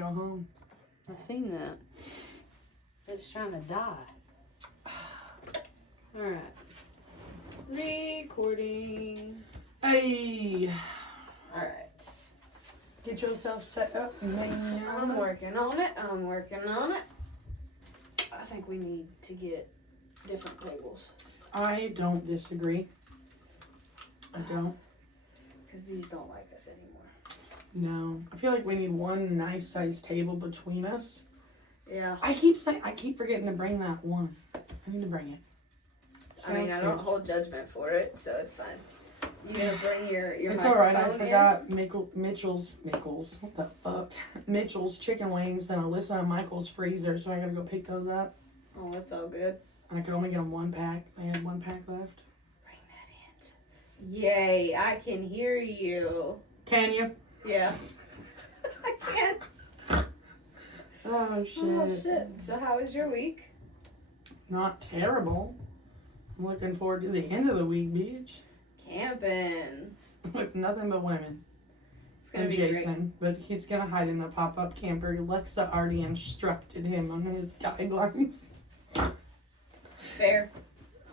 go home. I seen that. It's trying to die. Alright. Recording. Hey! Alright. Get yourself set up, man. I'm working on it. I think we need to get different tables. I don't disagree. I don't. Because these don't like us anymore. No. I feel like we need one nice sized table between us. Yeah. I keep forgetting to bring that one. I need to bring it. I mean, I don't hold judgment for it, so it's fine. You gonna bring your It's microphone alright, I forgot Mitchell's, what the fuck? Mitchell's chicken wings and Alyssa and Michael's freezer, so I gotta go pick those up. Oh, that's all good. And I could only get them 1 pack. I had 1 pack left. Bring that in. Yay, I can hear you. Can you? Yeah. I can. Oh, shit. Oh, shit. So how was your week? Not terrible. I'm looking forward to the end of the week, bitch. Camping. With nothing but women. It's gonna And be Jason, but he's gonna hide in the pop-up camper. Alexa already instructed him on his guidelines. great.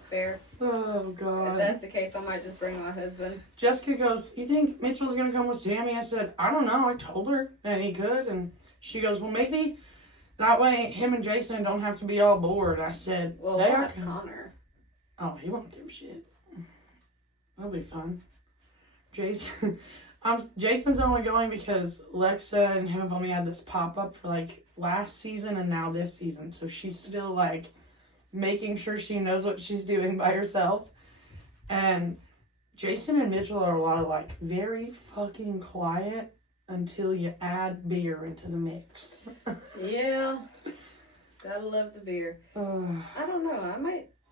Fair. Oh, God. If that's the case, I might just bring my husband. Jessica goes, you think Mitchell's gonna come with Sammy? I said, I don't know. I told her that he could. And she goes, well, maybe that way him and Jason don't have to be all bored. I said, Well, they we'll are have Connor. Oh, he won't do shit. That'll be fun. Jason, Jason's only going because Lexa and him have only had this pop-up for like last season and now this season. So she's still like making sure she knows what she's doing by herself. And Jason and Mitchell are a lot of like very fucking quiet until you add beer into the mix. Yeah. Gotta love the beer. I don't know.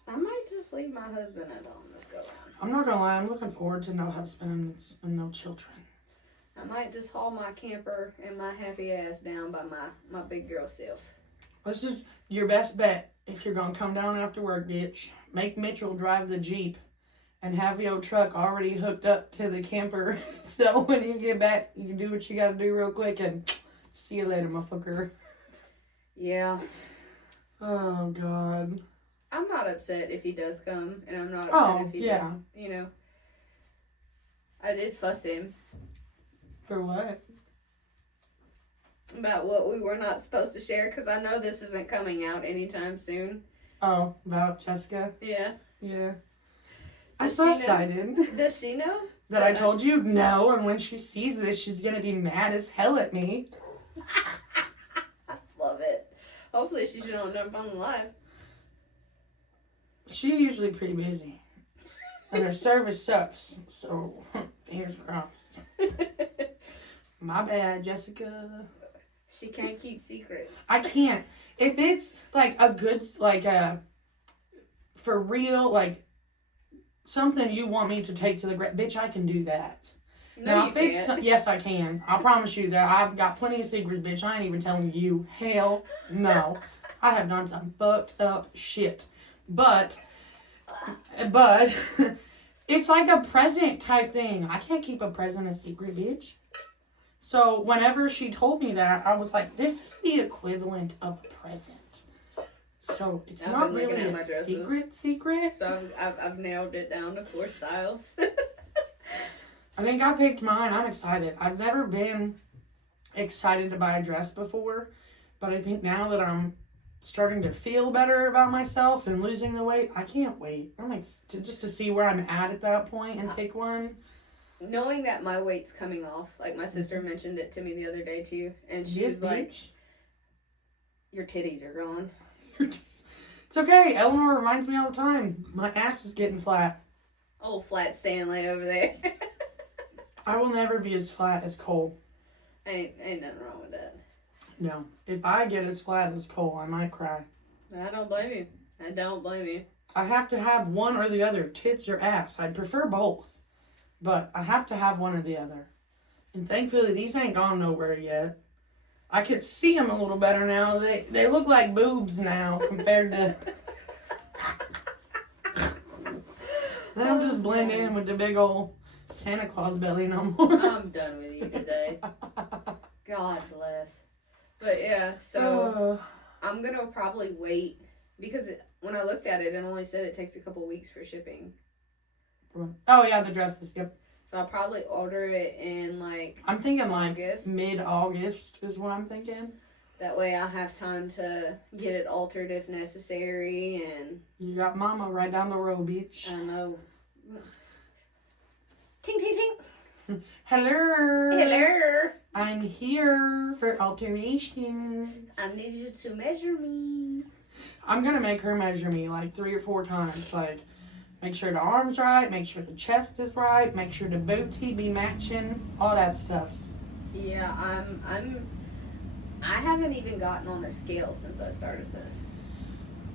I might just leave my husband at home this go round. I'm not gonna lie, I'm looking forward to no husband and no children. I might just haul my camper and my happy ass down by my big girl self. This is your best bet if you're gonna come down after work, bitch. Make Mitchell drive the Jeep and have your truck already hooked up to the camper. So when you get back, you can do what you gotta do real quick and see you later, motherfucker. Yeah. Oh, God. I'm not upset if he does come, and I'm not upset if he doesn't. You know, I did fuss him. For what? About what we were not supposed to share, because I know this isn't coming out anytime soon. Oh, about Jessica? Yeah. Yeah. I'm so excited. Does she know? That I told you? No, and when she sees this, she's gonna be mad as hell at me. Love it. Hopefully she don't jump on the live. She's usually pretty busy. And her service sucks, so fingers crossed. My bad, Jessica. She can't keep secrets. I can't. If it's like a good, like a, for real, like something you want me to take to the grave, bitch, I can do that. No, now, you can't. Yes, I can. I promise you that I've got plenty of secrets, bitch. I ain't even telling you. Hell no. I have done some fucked up shit. But it's like a present type thing. I can't keep a present a secret, bitch. So whenever she told me that, I was like, this is the equivalent of a present. So it's I've not been really looking at my a secret. So I've narrowed it down to 4 styles. I think I picked mine. I'm excited. I've never been excited to buy a dress before, but I think now that I'm starting to feel better about myself and losing the weight, I can't wait. I'm like just to see where I'm at that point and pick one. Knowing that my weight's coming off, like my sister mentioned it to me the other day too, and she was like, your titties are gone. It's okay. Eleanor reminds me all the time. My ass is getting flat. Oh, Flat Stanley over there. I will never be as flat as Cole. Ain't nothing wrong with that. No. If I get as flat as Cole, I might cry. I don't blame you. I don't blame you. I have to have one or the other, tits or ass. I'd prefer both. But I have to have one or the other. And thankfully, these ain't gone nowhere yet. I could see them a little better now. They look like boobs now compared to... They don't just blend in with the big old Santa Claus belly no more. I'm done with you today. God bless. But yeah, so I'm gonna probably wait because when I looked at it, it only said it takes a couple weeks for shipping. Oh yeah, the dresses. Yep. So I'll probably order it in like. I'm thinking August. like mid-August is what I'm thinking. That way I'll have time to get it altered if necessary, and you got Mama right down the road, bitch. I know. Ting ting ting. Hello. Hello. I'm here for alterations. I need you to measure me. I'm gonna make her measure me like 3 or 4 times. Like, make sure the arm's right, make sure the chest is right, make sure the booty be matching, all that stuffs. Yeah, I haven't even gotten on a scale since I started this.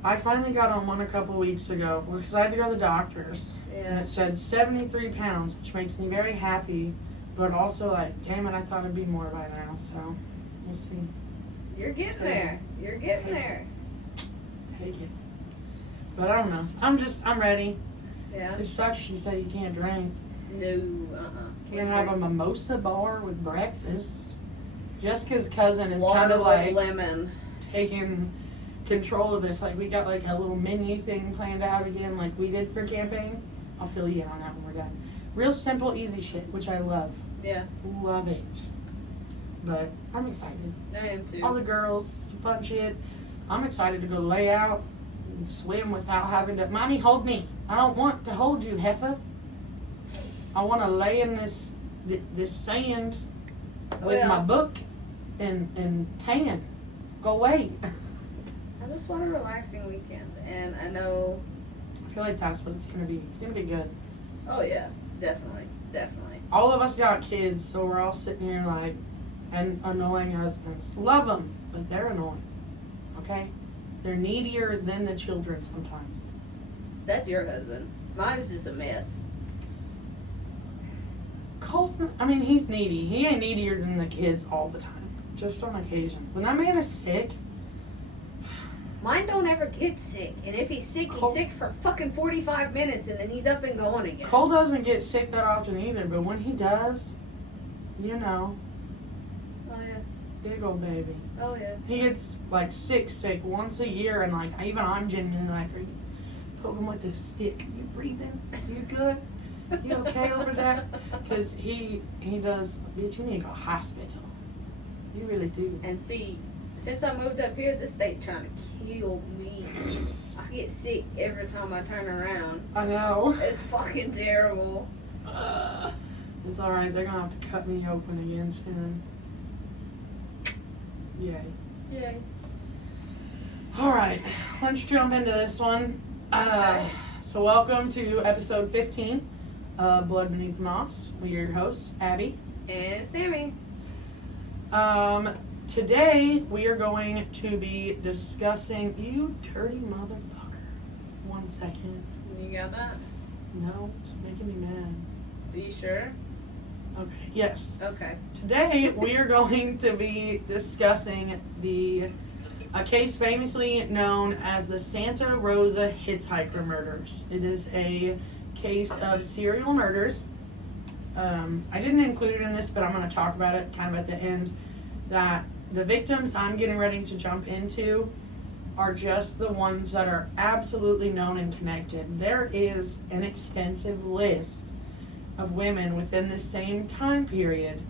I finally got on one a couple weeks ago because I had to go to the doctor's. Yeah. And it said 73 pounds, which makes me very happy. But also, like, damn it, I thought it'd be more by now. So, we'll see. You're getting there. You're getting there. Take it. But I don't know. I'm ready. Yeah. It sucks she said you can't drink. No, We're gonna have a mimosa bar with breakfast. Jessica's cousin is water kind of with like lemon. taking control of this. Like, we got like a little menu thing planned out again, like we did for camping. I'll fill you in on that when we're done. Real simple, easy shit, which I love. Yeah. Love it. But I'm excited. I am too. All the girls, some fun shit. I'm excited to go lay out and swim without having to. Mommy, hold me. I don't want to hold you, heifer. I want to lay in this sand with my book and tan. Go away. I just want a relaxing weekend, and I know. I feel like that's what it's gonna be. It's gonna be good. Oh yeah, definitely. All of us got kids, so we're all sitting here like, and annoying husbands. Love them, but they're annoying. Okay, they're needier than the children sometimes. That's your husband. Mine's just a mess. He's needy. He ain't needier than the kids all the time. Just on occasion. When that man is sick. Mine don't ever get sick. And if he's sick, he's sick for fucking 45 minutes and then he's up and going again. Cole doesn't get sick that often either, but when he does, you know. Oh yeah. Big old baby. Oh yeah. He gets like sick once a year, and like even I'm genuinely like, are you poke him with this stick? You breathing? You good? You okay over there? Because he does. Bitch, you need to go hospital. You really do. And see, since I moved up here, this state trying to kill me. I get sick every time I turn around. I know. It's fucking terrible. It's alright. They're gonna have to cut me open again soon. Yay. Yay. Alright. Let's jump into this one. Okay. So welcome to episode 15 of Blood Beneath the Moss. We're your hosts, Abby. And Sammy. Today we are going to be discussing. You dirty motherfucker. 1 second. You got that? No, it's making me mad. Are you sure? Okay, yes. Okay. Today we are going to be discussing a case famously known as the Santa Rosa Hitchhiker Murders. It is a case of serial murders. I didn't include it in this, but I'm going to talk about it kind of at the end. That the victims I'm getting ready to jump into are just the ones that are absolutely known and connected. There is an extensive list of women within the same time period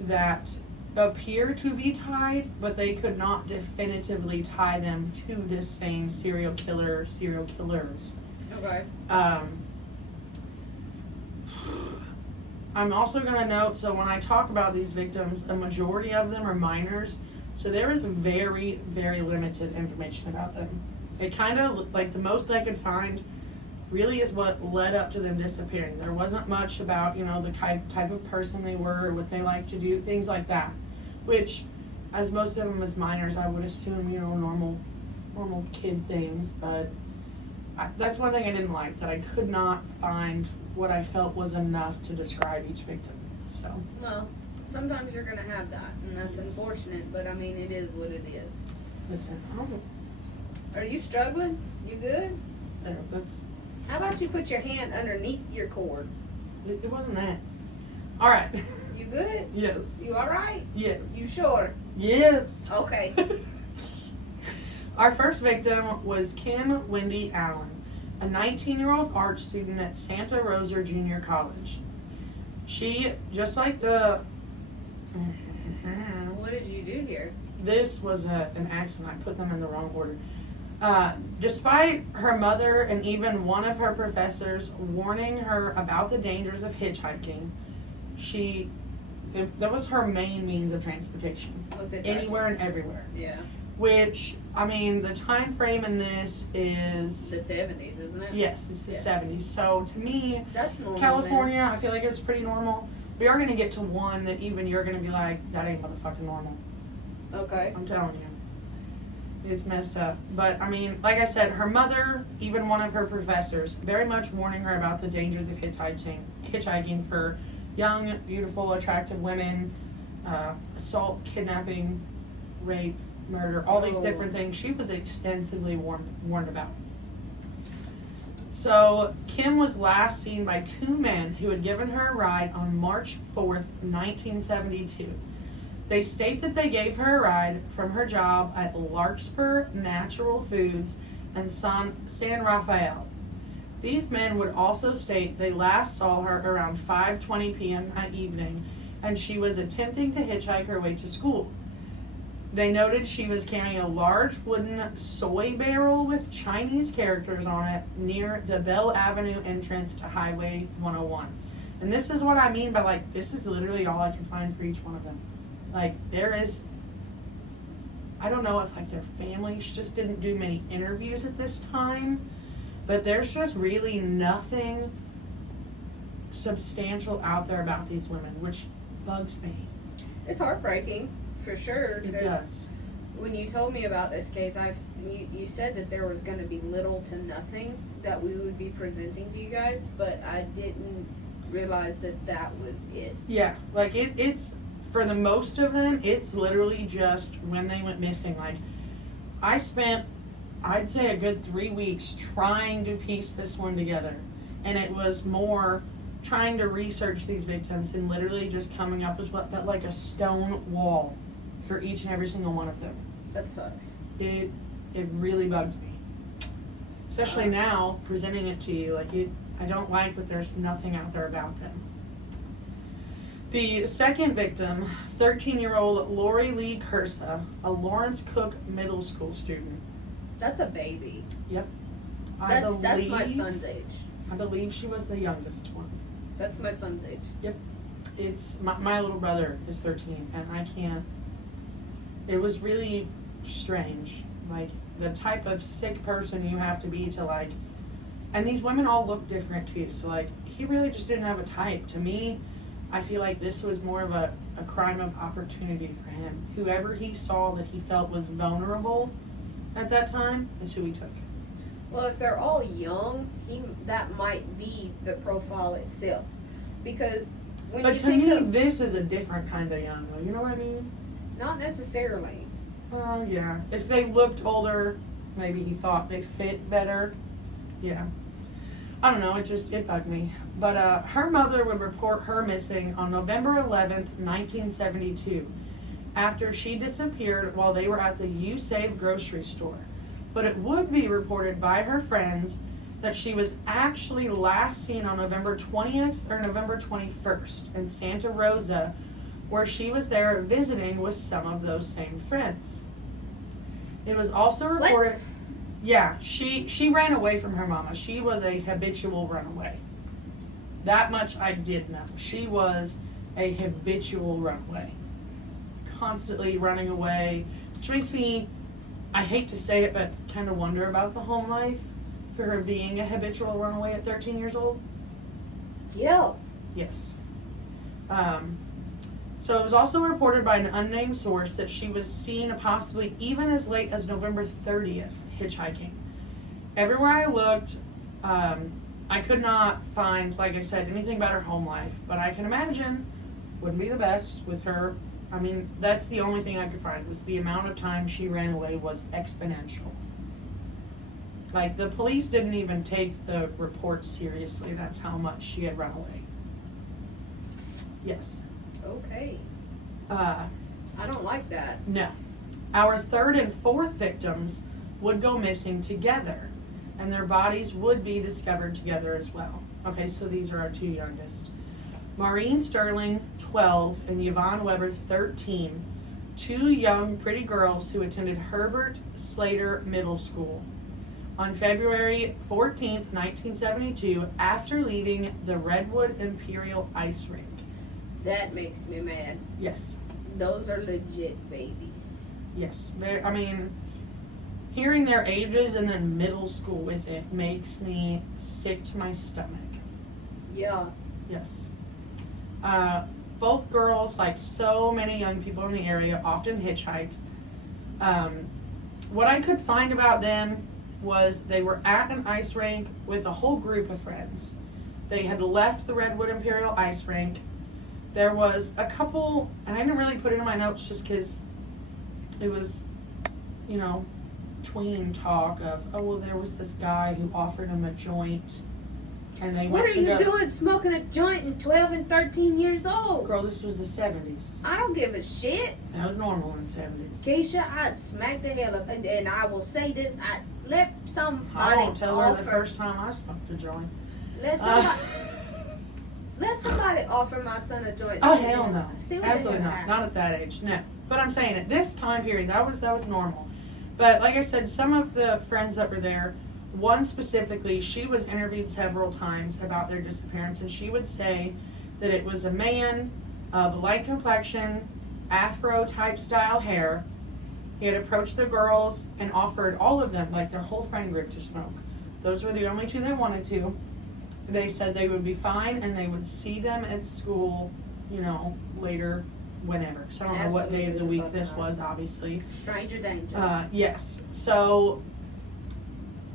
that appear to be tied, but they could not definitively tie them to this same serial killers. Okay. I'm also going to note, so when I talk about these victims, a majority of them are minors, so there is very, very limited information about them. It kind of, like, the most I could find really is what led up to them disappearing. There wasn't much about, the type of person they were, what they like to do, things like that. Which, as most of them as minors, I would assume, normal kid things. But that's one thing I didn't like, that I could not find what I felt was enough to describe each victim. So. Well, sometimes you're gonna have that, and that's unfortunate. But I mean, it is what it is. Listen, Are you struggling? You good? There, that's. How about you put your hand underneath your cord? It wasn't that. All right. You good? Yes. You alright? Yes. You sure? Yes. Okay. Our first victim was Kim Wendy Allen, a 19-year-old art student at Santa Rosa Junior College. She, just like the... What did you do here? This was an accident. I put them in the wrong order. Despite her mother and even one of her professors warning her about the dangers of hitchhiking, that was her main means of transportation. Was it anywhere and everywhere? Yeah. Which, I mean, the time frame in this is... The 70s, isn't it? Yes, it's the 70s. So, to me, that's normal, California, I feel like it's pretty normal. We are going to get to one that even you're going to be like, that ain't motherfucking normal. Okay. I'm telling you. It's messed up. But, I mean, like I said, her mother, even one of her professors, very much warning her about the dangers of hitchhiking for young, beautiful, attractive women, assault, kidnapping, rape, murder, all these different things she was extensively warned about. So, Kim was last seen by two men who had given her a ride on March 4th, 1972. They state that they gave her a ride from her job at Larkspur Natural Foods in San Rafael. These men would also state they last saw her around 5:20 p.m. that evening, and she was attempting to hitchhike her way to school. They noted she was carrying a large wooden soy barrel with Chinese characters on it near the Bell Avenue entrance to Highway 101. And this is what I mean by, like, this is literally all I can find for each one of them. Like, there is, I don't know if, like, their families just didn't do many interviews at this time, but there's just really nothing substantial out there about these women, which bugs me. It's heartbreaking, for sure. It does. When you told me about this case, you said that there was going to be little to nothing that we would be presenting to you guys, but I didn't realize that was it. Yeah, like it's, for the most of them, it's literally just when they went missing. Like, I spent, I'd say, a good 3 weeks trying to piece this one together. And it was more trying to research these victims and literally just coming up with what felt like a stone wall for each and every single one of them. That sucks. It really bugs me. Especially now, presenting it to you. Like, I don't like that there's nothing out there about them. The second victim, 13-year-old Lori Lee Cursa, a Lawrence Cook Middle School student. That's a baby. Yep. That's my son's age. I believe she was the youngest one. That's my son's age. Yep. It's my little brother is 13, and I can't. It was really strange, like the type of sick person you have to be to, like, and these women all look different too. So, like, he really just didn't have a type. To me, I feel like this was more of a crime of opportunity for him. Whoever he saw that he felt was vulnerable at that time is who he took. Well, if they're all young, that might be the profile itself. Because when but you to think me, of, this is a different kind of young, though. You know what I mean? not necessarily. Yeah. If they looked older, maybe he thought they fit better. Yeah. I don't know. It bugged me. But her mother would report her missing on November 11th, 1972, after she disappeared while they were at the You Save grocery store. But it would be reported by her friends that she was actually last seen on November 20th or November 21st in Santa Rosa, where she was there visiting with some of those same friends. It was also reported... What? Yeah, she ran away from her mama. She was a habitual runaway. That much I did know. She was a habitual runaway. Constantly running away, which makes me, I hate to say it, but kind of wonder about the home life for her being a habitual runaway at 13 years old. Yeah. Yes. So it was also reported by an unnamed source that she was seen possibly even as late as November 30th hitchhiking. Everywhere I looked, I could not find, like I said, anything about her home life, but I can imagine wouldn't be the best with her. I mean, that's the only thing I could find, was the amount of time she ran away was exponential. Like, the police didn't even take the report seriously. That's how much she had run away. Yes. Okay. Uh, I don't like that. no. Our third and fourth victims would go missing together, and their bodies would be discovered together as well. Okay, so these are our two youngest. Maureen Sterling, 12, and Yvonne Weber, 13. Two young, pretty girls who attended Herbert Slater Middle School. On February 14th, 1972, after leaving the Redwood Imperial Ice Rink. That makes me mad. Yes. Those are legit babies. Yes. I mean, hearing their ages and then middle school with it makes me sick to my stomach. Yeah. Yes. Both girls, like so many young people in the area, often hitchhiked. What I could find about them was they were at an ice rink with a whole group of friends. They had left the Redwood Imperial Ice Rink. There was a couple, and I didn't really put it in my notes just because it was, you know, tween talk of, oh, well, there was this guy who offered him a joint, and they What went are to you go. doing smoking a joint at 12 and 13 years old? Girl, this was the 70s. I don't give a shit. That was normal in the 70s. Keisha, I'd smack the hell up. And I will say this, I'd let somebody I won't tell her the offer. first time I smoked a joint. Let somebody offer my son a joint. Oh, See what hell the- no. See what Absolutely the hell not. happens. Not at that age, no. But I'm saying at this time period, that was normal. But like I said, some of the friends that were there, one specifically, she was interviewed several times about their disappearance, and she would say that it was a man of light complexion, afro type style hair. He had approached the girls and offered all of them, like their whole friend group, to smoke. Those were the only two they wanted to. They said they would be fine and they would see them at school, you know, later, whenever. So I don't know what day of the Absolutely week this was, obviously. Stranger danger. Yes. So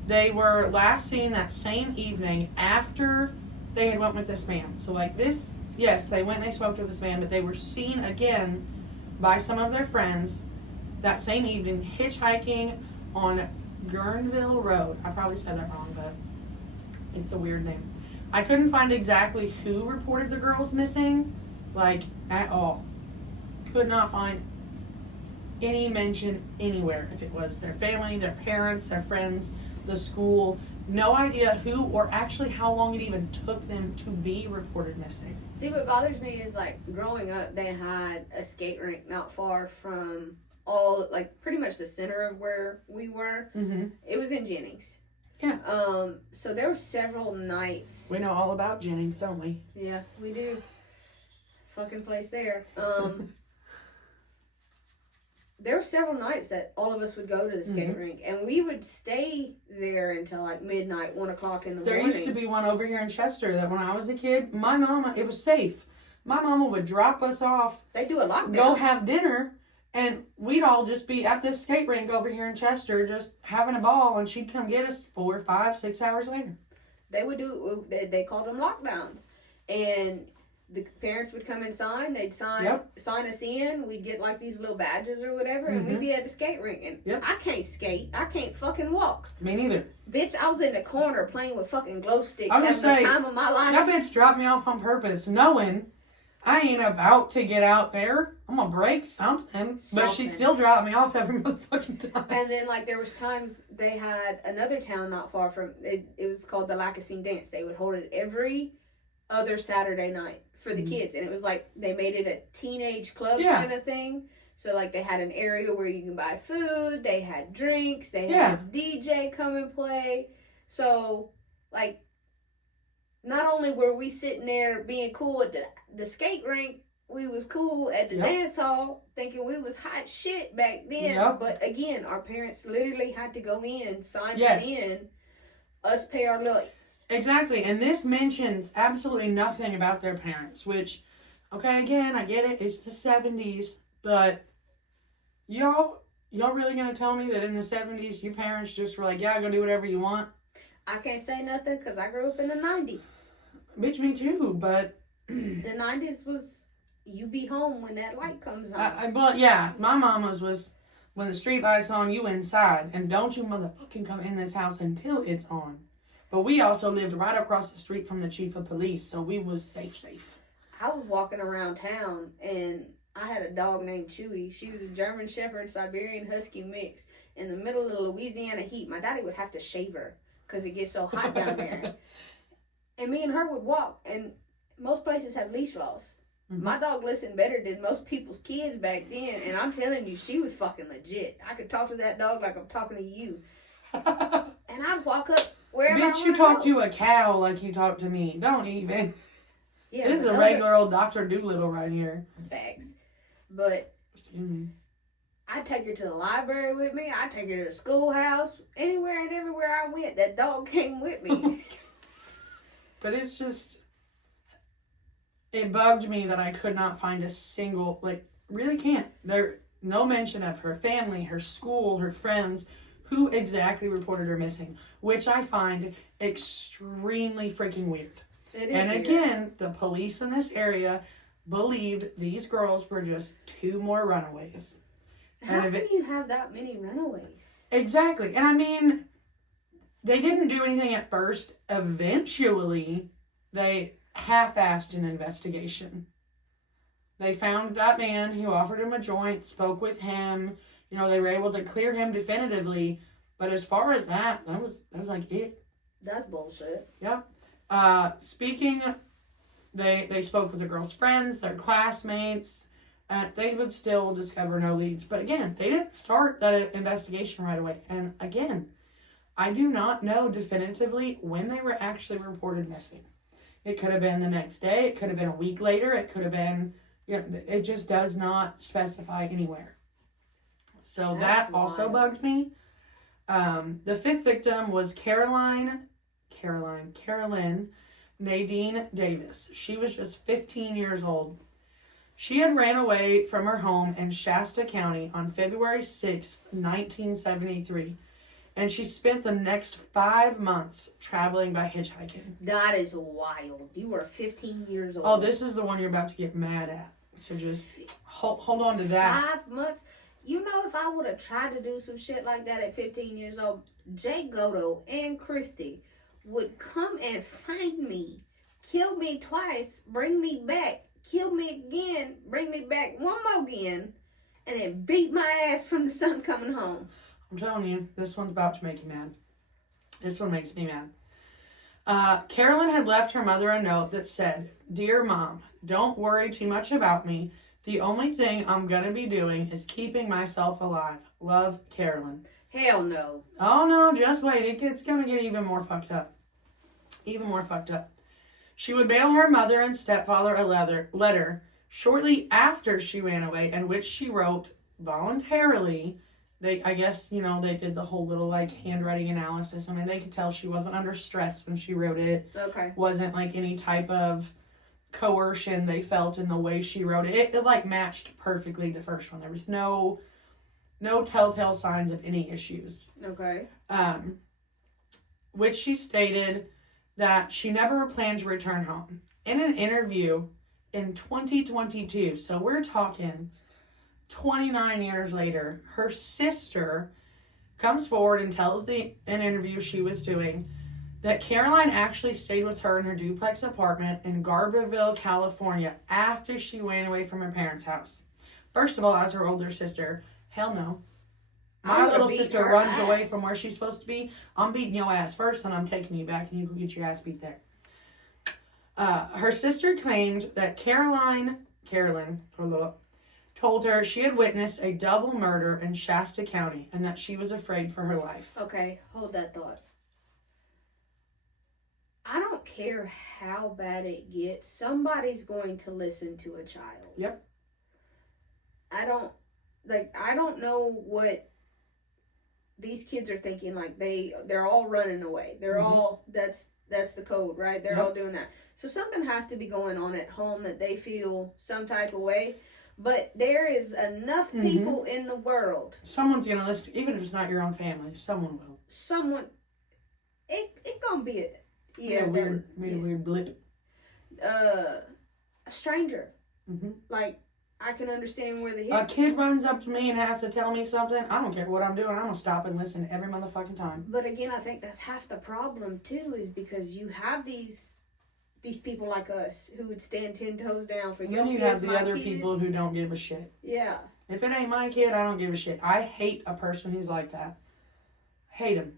they were last seen that same evening after they had went with this man. So like this, yes, they went and they smoked with this man, but they were seen again by some of their friends that same evening hitchhiking on Guerneville Road. I probably said that wrong, but it's a weird name. I couldn't find exactly who reported the girls missing, like, at all. Could not find any mention anywhere. If it was their family, their parents, their friends, the school. No idea who or actually how long it even took them to be reported missing. See, what bothers me is, like, growing up, they had a skate rink not far from like, pretty much the center of where we were. Mm-hmm. It was in Jennings. Yeah. So there were several nights. We know all about Jennings, don't we? Yeah, we do. Fucking place there. There were several nights that all of us would go to the skate rink, and we would stay there until like midnight, 1 o'clock in the There morning. used to be one over here in Chester that when I was a kid, my mama, it was safe. My mama would drop us off, They do a lockdown. go have dinner, and we'd all just be at this skate rink over here in Chester just having a ball, and she'd come get us 4, 5, 6 hours later. They would do. They called them lockdowns, and the parents would come and sign. They'd sign us in. We'd get like these little badges or whatever, and we'd be at the skate rink. And I can't skate. I can't fucking walk. Me neither. Bitch, I was in the corner playing with fucking glow sticks, I was having gonna the say, time of my life. That bitch dropped me off on purpose, knowing I ain't about to get out there. I'm gonna break something. But she still dropped me off every motherfucking time. And then, like, there was times they had another town not far from it. It was called the Lacassine Dance. They would hold it every other Saturday night for the kids, and it was like they made it a teenage club kind of thing. So, like, they had an area where you can buy food. They had drinks. They had a DJ come and play. So, like, not only were we sitting there being cool at the skate rink, we was cool at the dance hall, thinking we was hot shit back then. But again, our parents literally had to go in, sign us in, us pay our little. Exactly, and this mentions absolutely nothing about their parents, which, okay, again, I get it, it's the 70s, but y'all really gonna tell me that in the 70s your parents just were like, yeah, go do whatever you want? I can't say nothing because I grew up in the 90s. Bitch, me too, but the 90s was, you be home when that light comes on. But yeah, my mama's was, when the street light's on, you inside, and don't you motherfucking come in this house until it's on. But we also lived right across the street from the chief of police, so we was safe. I was walking around town and I had a dog named Chewy. She was a German Shepherd Siberian Husky mix. In the middle of the Louisiana heat, my daddy would have to shave her because it gets so hot down there. And me and her would walk, and most places have leash laws. Mm-hmm. My dog listened better than most people's kids back then, and I'm telling you, she was fucking legit. I could talk to that dog like I'm talking to you. And I'd walk up wherever I Bitch, you talk to a cow like you talk to me. Don't even. Yeah, this is a regular old Dr. Doolittle right here. Facts. But I'd take her to the library with me. I'd take her to the schoolhouse. Anywhere and everywhere I went, that dog came with me. But it's just, it bugged me that I could not find a single, really can't. There, no mention of her family, her school, her friends, who exactly reported her missing, which I find extremely freaking weird. It is. And again, the police in this area believed these girls were just 2 more runaways. How can you have that many runaways? Exactly. And I mean, they didn't do anything at first. Eventually, they half-assed an investigation. They found that man who offered him a joint, spoke with him. You know, they were able to clear him definitively. But as far as that was like it. That's bullshit. Yep. Speaking, they spoke with the girl's friends, their classmates. They would still discover no leads. But again, they didn't start that investigation right away. And again, I do not know definitively when they were actually reported missing. It could have been the next day. It could have been a week later. It could have been, it just does not specify anywhere. So that also bugged me. The 5th victim was Carolyn Nadine Davis. She was just 15 years old. She had ran away from her home in Shasta County on February 6th, 1973. And she spent the next 5 months traveling by hitchhiking. That is wild. You were 15 years old. Oh, this is the one you're about to get mad at. So just hold on to that. 5 months? You know, if I would have tried to do some shit like that at 15 years old, Jay Goto and Christy would come and find me, kill me twice, bring me back, kill me again, bring me back one more again, and then beat my ass from the sun coming home. I'm telling you, this one's about to make you mad. This one makes me mad. Carolyn had left her mother a note that said, "Dear Mom, don't worry too much about me. The only thing I'm going to be doing is keeping myself alive. Love, Carolyn." Hell no. Oh no, just wait. It's going to get even more fucked up. Even more fucked up. She would mail her mother and stepfather a letter shortly after she ran away, in which she wrote voluntarily. I guess, they did the whole little, handwriting analysis. I mean, they could tell she wasn't under stress when she wrote it. Okay. Wasn't, any type of coercion they felt in the way she wrote it. It matched perfectly the first one. There was no telltale signs of any issues. Okay. Which she stated that she never planned to return home. In an interview in 2022, so we're talking 29 years later, her sister comes forward and tells an interview she was doing that Caroline actually stayed with her in her duplex apartment in Garberville, California, after she ran away from her parents' house. First of all, as her older sister, hell no. My little sister runs away from where she's supposed to be. I'm beating your ass first, and I'm taking you back, and you can get your ass beat there. Her sister claimed that Carolyn told her she had witnessed a double murder in Shasta County, and that she was afraid for her life. Okay, hold that thought. I don't care how bad it gets. Somebody's going to listen to a child. Yep. I don't know what these kids are thinking. They're all running away. They're all, that's the code, right? They're all doing that. So something has to be going on at home that they feel some type of way. But there is enough people in the world. Someone's going to listen, even if it's not your own family. Someone will. It gonna be a weird blip. A stranger. I can understand where the hit. A kid runs up to me and has to tell me something. I don't care what I'm doing. I'm going to stop and listen every motherfucking time. But again, I think that's half the problem too, is because you have these these people like us who would stand 10 toes down for And your then you kids, have the my other kids. people who don't give a shit. Yeah. If it ain't my kid, I don't give a shit. I hate a person who's like that. Hate him.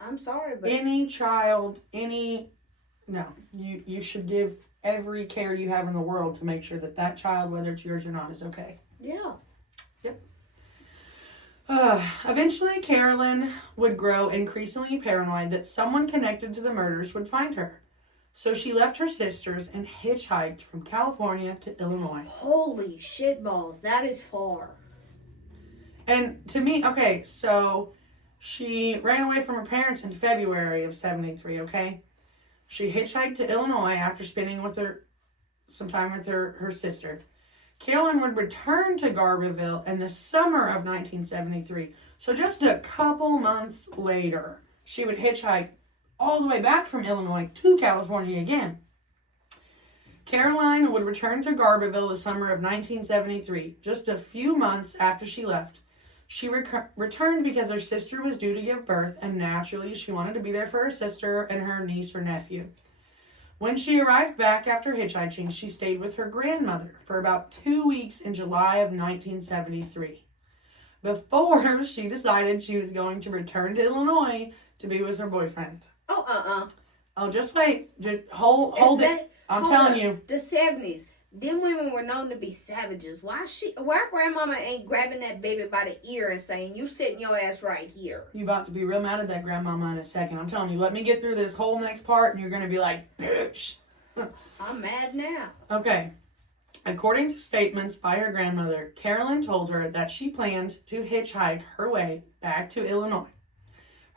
I'm sorry, but Any child, no. You should give every care you have in the world to make sure that that child, whether it's yours or not, is okay. yeah. Yep. Eventually, Carolyn would grow increasingly paranoid that someone connected to the murders would find her. So she left her sisters and hitchhiked from California to Illinois. Holy shitballs, that is far. And to me, okay, so she ran away from her parents in February of 73, okay? She hitchhiked to Illinois after spending some time with her sister. Carolyn would return to Garberville in the summer of 1973. So just a couple months later, she would hitchhike all the way back from Illinois to California again. Caroline would return to Garberville the summer of 1973, just a few months after she left. She returned because her sister was due to give birth, and naturally she wanted to be there for her sister and her niece or nephew. When she arrived back after hitchhiking, she stayed with her grandmother for about 2 weeks in July of 1973, before she decided she was going to return to Illinois to be with her boyfriend. Oh, just wait. Just hold it. I'm telling you. The 70s. Them women were known to be savages. Why grandmama ain't grabbing that baby by the ear and saying, you sitting your ass right here? You about to be real mad at that grandmama in a second. I'm telling you, let me get through this whole next part and you're going to be like, bitch. I'm mad now. Okay. According to statements by her grandmother, Carolyn told her that she planned to hitchhike her way back to Illinois.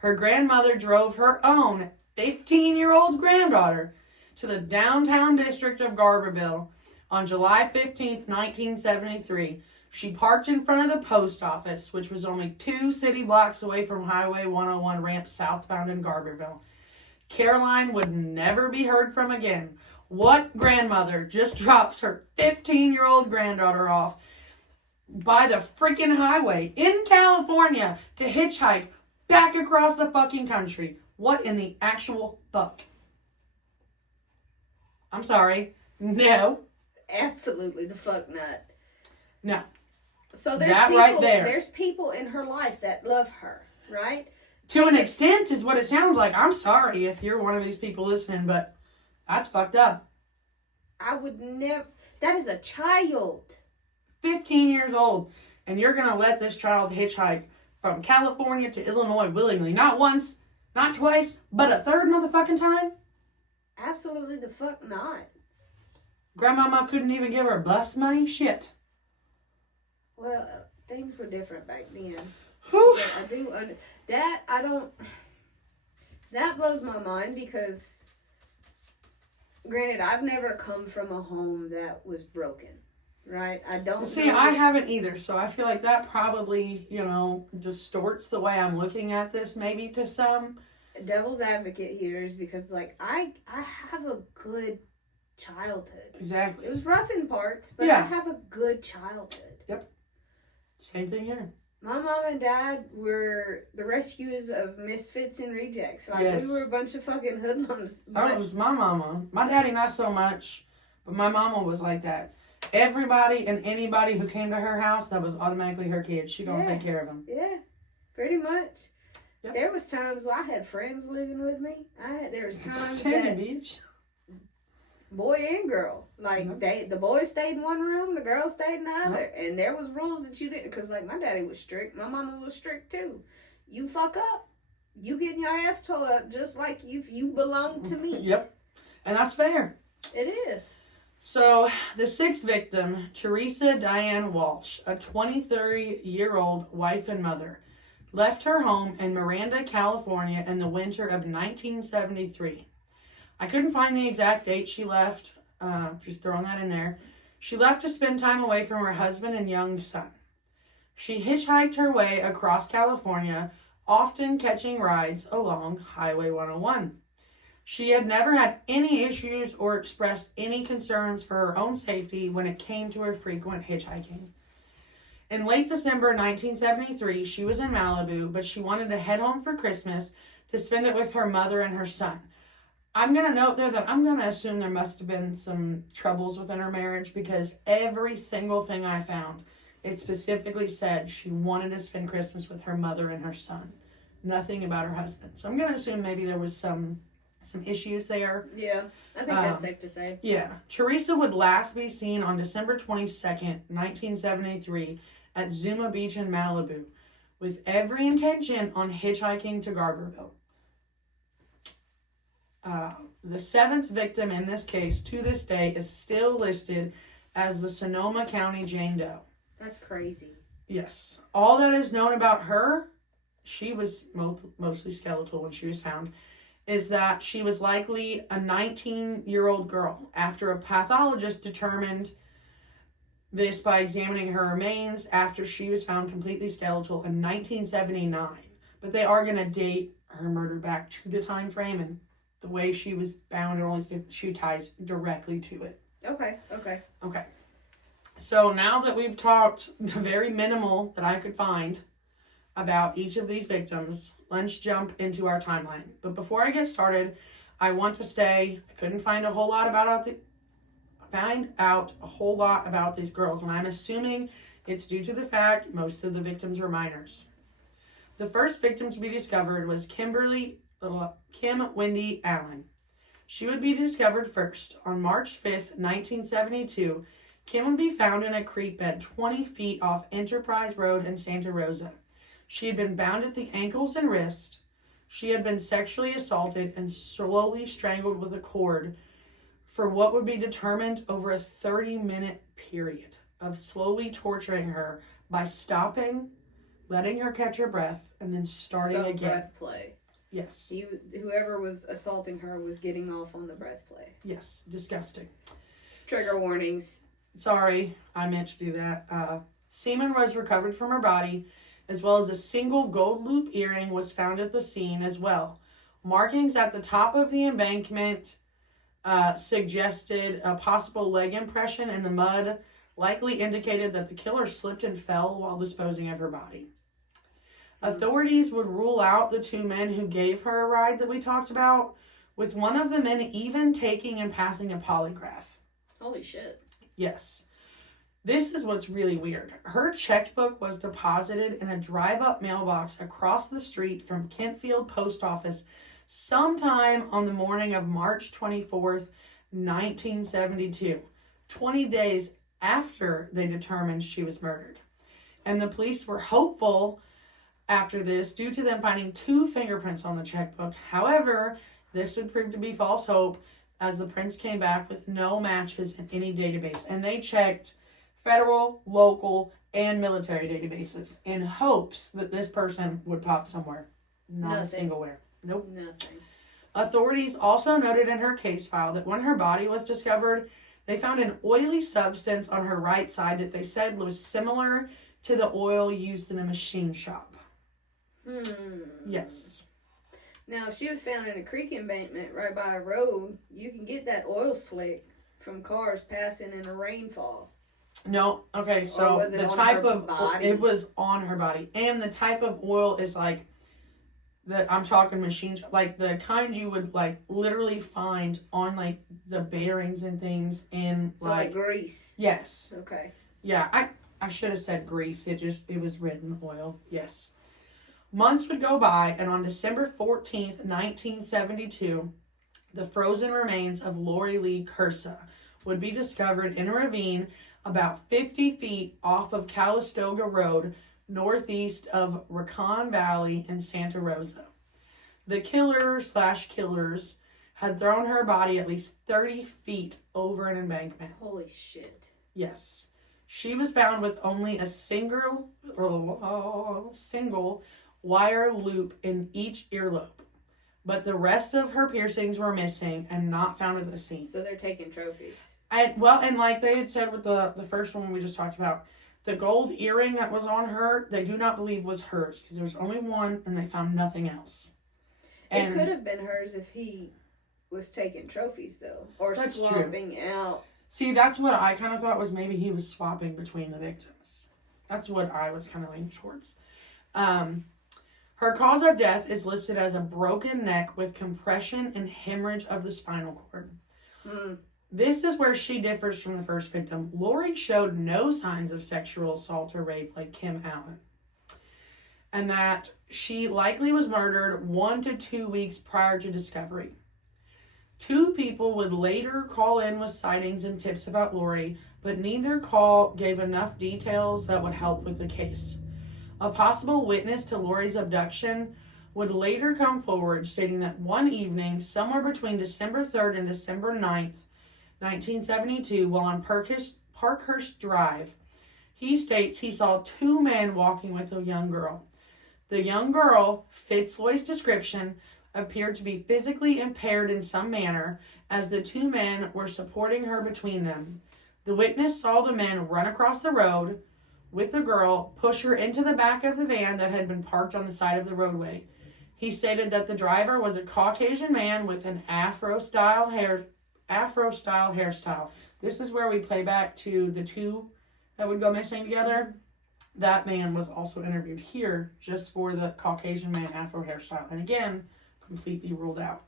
Her grandmother drove her own 15-year-old granddaughter to the downtown district of Garberville on July 15th, 1973. She parked in front of the post office, which was only 2 city blocks away from Highway 101 ramp southbound in Garberville. Caroline would never be heard from again. What grandmother just drops her 15-year-old granddaughter off by the freaking highway in California to hitchhike back across the fucking country? What in the actual fuck? I'm sorry. No. Absolutely the fuck not. No. So there's that people, right there. There's people in her life that love her, right? To an extent is what it sounds like. I'm sorry if you're one of these people listening, but that's fucked up. I would never. That is a child. 15 years old. And you're going to let this child hitchhike from California to Illinois willingly. Not once, not twice, but a third motherfucking time? Absolutely the fuck not. Grandmama couldn't even give her bus money? Shit. Well, things were different back then. Whew. Yeah, that blows my mind because, granted, I've never come from a home that was broken, right? I don't See, I haven't either, so I feel like that probably, distorts the way I'm looking at this maybe to some. Devil's advocate here is because, I have a good childhood. Exactly. It was rough in parts, but Yeah. I have a good childhood. Yep. Same thing here. My mom and dad were the rescues of misfits and rejects. Yes. We were a bunch of fucking hoodlums. That was my mama. My daddy not so much, but my mama was like that. Everybody and anybody who came to her house, that was automatically her kid. She gonna take care of them. Yeah, pretty much. Yep. There was times where I had friends living with me. There was times Same, that bitch. boy and girl, the boys stayed in one room, the girls stayed in the other, and there was rules that you didn't. Because my daddy was strict, my mama was strict too. You fuck up, you getting your ass tore up just like if you belong to me. Yep, and that's fair. It is. So, the sixth victim, Teresa Diane Walsh, a 23-year-old wife and mother, left her home in Miranda, California in the winter of 1973. I couldn't find the exact date she left, just throwing that in there. She left to spend time away from her husband and young son. She hitchhiked her way across California, often catching rides along Highway 101. She had never had any issues or expressed any concerns for her own safety when it came to her frequent hitchhiking. In late December 1973, she was in Malibu, but she wanted to head home for Christmas to spend it with her mother and her son. I'm going to note there that I'm going to assume there must have been some troubles within her marriage, because every single thing I found, it specifically said she wanted to spend Christmas with her mother and her son. Nothing about her husband. So I'm going to assume maybe there was some issues there. Yeah, I think that's safe to say. Yeah. Teresa would last be seen on December 22nd, 1973 at Zuma Beach in Malibu, with every intention on hitchhiking to Garberville. The seventh victim in this case, to this day, is still listed as the Sonoma County Jane Doe. That's crazy. Yes. All that is known about her, she was mostly skeletal when she was found, is that she was likely a 19-year-old girl, after a pathologist determined this by examining her remains after she was found completely skeletal in 1979. But they are going to date her murder back to the time frame, and the way she was bound, she ties directly to it. Okay. So now that we've talked the very minimal that I could find about each of these victims, let's jump into our timeline. But before I get started, I want to say I couldn't find a whole lot about these girls, and I'm assuming it's due to the fact most of the victims were minors. The first victim to be discovered was Kim Wendy Allen. She would be discovered first on March 5th, 1972. Kim would be found in a creek bed 20 feet off Enterprise Road in Santa Rosa. She had been bound at the ankles and wrists. She had been sexually assaulted and slowly strangled with a cord for what would be determined over a 30-minute period of slowly torturing her by stopping, letting her catch her breath, and then starting again. Breath play. Yes. Whoever was assaulting her was getting off on the breath play. Yes. Disgusting. Trigger warnings. Sorry, I meant to do that. Semen was recovered from her body, as well as a single gold loop earring was found at the scene as well. Markings at the top of the embankment suggested a possible leg impression in the mud, likely indicated that the killer slipped and fell while disposing of her body. Authorities would rule out the two men who gave her a ride that we talked about, with one of the men even taking and passing a polygraph. Holy shit. Yes. This is what's really weird. Her checkbook was deposited in a drive-up mailbox across the street from Kentfield Post Office sometime on the morning of March 24th, 1972, 20 days after they determined she was murdered. And the police were hopeful after this due to them finding 2 fingerprints on the checkbook. However, this would prove to be false hope, as the prints came back with no matches in any database. And they checked federal, local, and military databases in hopes that this person would pop somewhere. Not a single where. Nope. Nothing. Authorities also noted in her case file that when her body was discovered, they found an oily substance on her right side that they said was similar to the oil used in a machine shop. Yes. Now, if she was found in a creek embankment right by a road, you can get that oil slick from cars passing in a rainfall. No, okay, so the type of body? It was on her body, and the type of oil is like that. I'm talking machines, like the kind you would like literally find on like the bearings and things in like grease. Yes. Okay. Yeah, I should have said grease. It was written oil. Yes. Months would go by, and on December 14th, 1972, the frozen remains of Lori Lee Cursa would be discovered in a ravine about 50 feet off of Calistoga Road, northeast of Racon Valley in Santa Rosa. The killer/killers had thrown her body at least 30 feet over an embankment. Holy shit. Yes. She was found with only a single wire loop in each earlobe, but the rest of her piercings were missing and not found at the scene. So they're taking trophies. And like they had said with the first one we just talked about, the gold earring that was on her, they do not believe was hers, because there's only one and they found nothing else. And it could have been hers if he was taking trophies, though, or swapping out. See, that's what I kind of thought, was maybe he was swapping between the victims. That's what I was kind of leaning towards. Her cause of death is listed as a broken neck with compression and hemorrhage of the spinal cord. This is where she differs from the first victim. Lori showed no signs of sexual assault or rape like Kim Allen, and that she likely was murdered 1 to 2 weeks prior to discovery. 2 people would later call in with sightings and tips about Lori, but neither call gave enough details that would help with the case. A possible witness to Lori's abduction would later come forward, stating that one evening, somewhere between December 3rd and December 9th, 1972, while on Parkhurst Drive, he states he saw 2 men walking with a young girl. The young girl, fits Lori's description, appeared to be physically impaired in some manner, as the 2 men were supporting her between them. The witness saw the men run across the road with the girl, push her into the back of the van that had been parked on the side of the roadway. He stated that the driver was a Caucasian man with an Afro-style hairstyle. This is where we play back to the 2 that would go missing together. That man was also interviewed here just for the Caucasian man Afro hairstyle. And again, completely ruled out.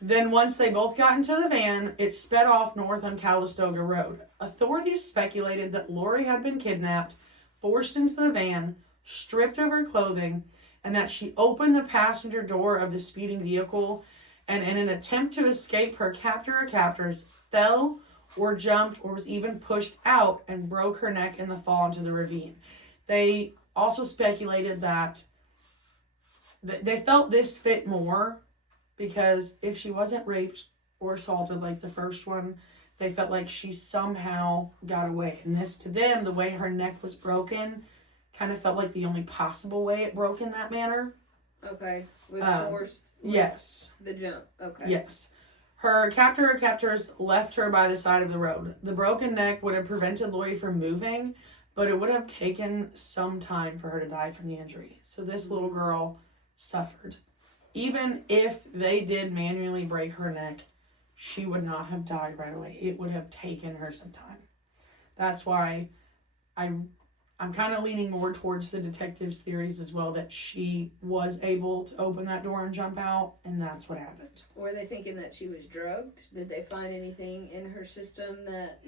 Then once they both got into the van, it sped off north on Calistoga Road. Authorities speculated that Lori had been kidnapped, forced into the van, stripped of her clothing, and that she opened the passenger door of the speeding vehicle, and in an attempt to escape her captor or captors, fell or jumped or was even pushed out and broke her neck in the fall into the ravine. They also speculated that they felt this fit more because if she wasn't raped or assaulted like the first one, they felt like she somehow got away. And this, to them, the way her neck was broken, kind of felt like the only possible way it broke in that manner. Okay. With force? Yes. The jump. Okay. Yes. Her captor or captors left her by the side of the road. The broken neck would have prevented Lori from moving, but it would have taken some time for her to die from the injury. So this little girl suffered. Even if they did manually break her neck, she would not have died right away. It would have taken her some time. That's why I'm kind of leaning more towards the detective's theories as well, that she was able to open that door and jump out, and that's what happened. Were they thinking that she was drugged? Did they find anything in her system that...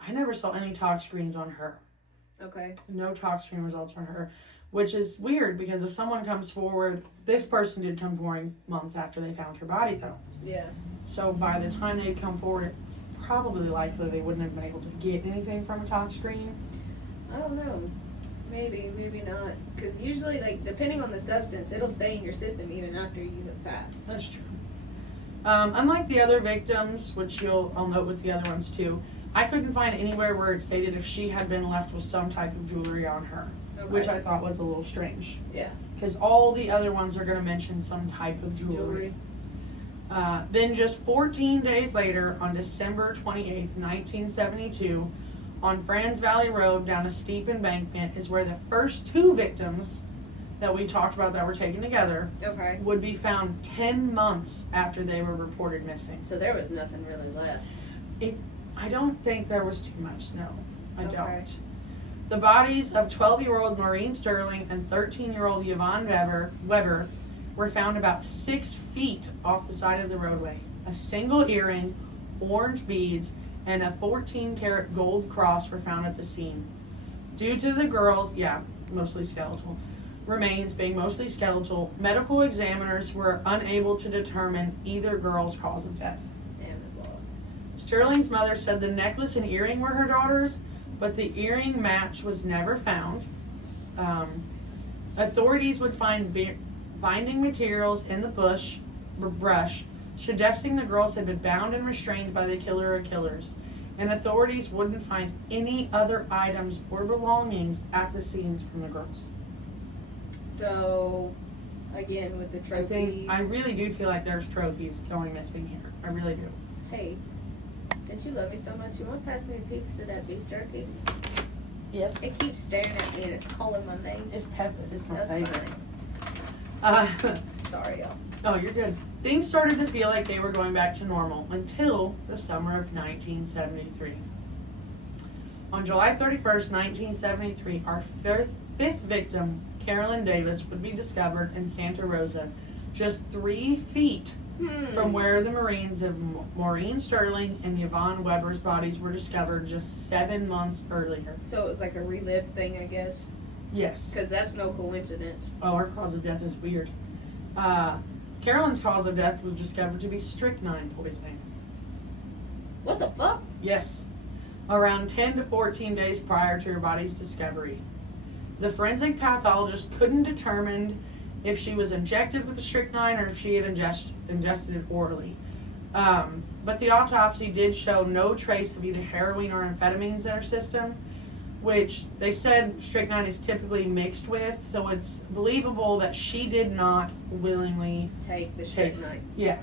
I never saw any tox screens on her. Okay. No tox screen results on her, which is weird because if someone comes forward, this person did come forward months after they found her body, though. Yeah. So by the time they'd come forward, it's probably likely they wouldn't have been able to get anything from a tox screen. I don't know. Maybe, maybe not. Because usually, like, depending on the substance, it'll stay in your system even after you have passed. That's true. Unlike the other victims, which I'll note with the other ones too, I couldn't find anywhere where it stated if she had been left with some type of jewelry on her, which I thought was a little strange. Yeah. Because all the other ones are going to mention some type of jewelry. Then just 14 days later, on December 28th, 1972, on Franz Valley Road down a steep embankment is where the first 2 victims that we talked about that were taken together would be found 10 months after they were reported missing. So there was nothing really left. I don't think there was too much, no. I don't. The bodies of 12-year-old Maureen Sterling and 13-year-old Yvonne Weber were found about 6 feet off the side of the roadway. A single earring, orange beads, and a 14-karat gold cross were found at the scene. Due to the girls, mostly skeletal, remains being mostly skeletal, medical examiners were unable to determine either girl's cause of death. Sterling's mother said the necklace and earring were her daughter's, but the earring match was never found. Authorities would find binding materials in the brush, suggesting the girls had been bound and restrained by the killer or killers. And authorities wouldn't find any other items or belongings at the scenes from the girls. So, again, with the trophies... I really do feel like there's trophies going missing here. I really do. Hey, since you love me so much, you want to pass me a piece of that beef jerky? Yep. It keeps staring at me and it's calling my name. It's Peppa. It's my favorite. Sorry, y'all. Oh, you're good. Things started to feel like they were going back to normal until the summer of 1973. On July 31st, 1973, our fifth victim, Carolyn Davis, would be discovered in Santa Rosa, just 3 feet from where the Marines of Maureen Sterling and Yvonne Weber's bodies were discovered just 7 months earlier. So it was like a relive thing, I guess? Yes. Because that's no coincidence. Oh, her cause of death is weird. Carolyn's cause of death was discovered to be strychnine poisoning. What the fuck? Yes. Around 10 to 14 days prior to her body's discovery. The forensic pathologist couldn't determine if she was injected with the strychnine or if she had ingested it orally. But the autopsy did show no trace of either heroin or amphetamines in her system, which they said strychnine is typically mixed with, so it's believable that she did not willingly take the strychnine. Yeah.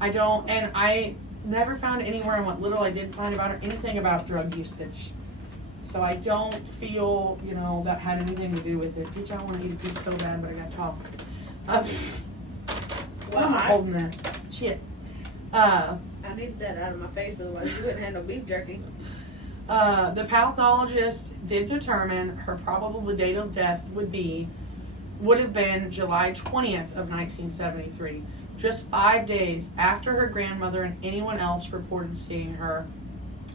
I never found anywhere in what little I did find about her anything about drug usage. So I don't feel, that had anything to do with it. Bitch, I want to eat a piece so bad, but I got to talk. Why am I holding that? Shit. I needed that out of my face, otherwise you wouldn't have no beef jerky. The pathologist did determine her probable date of death would have been July 20th of 1973, just 5 days after her grandmother and anyone else reported seeing her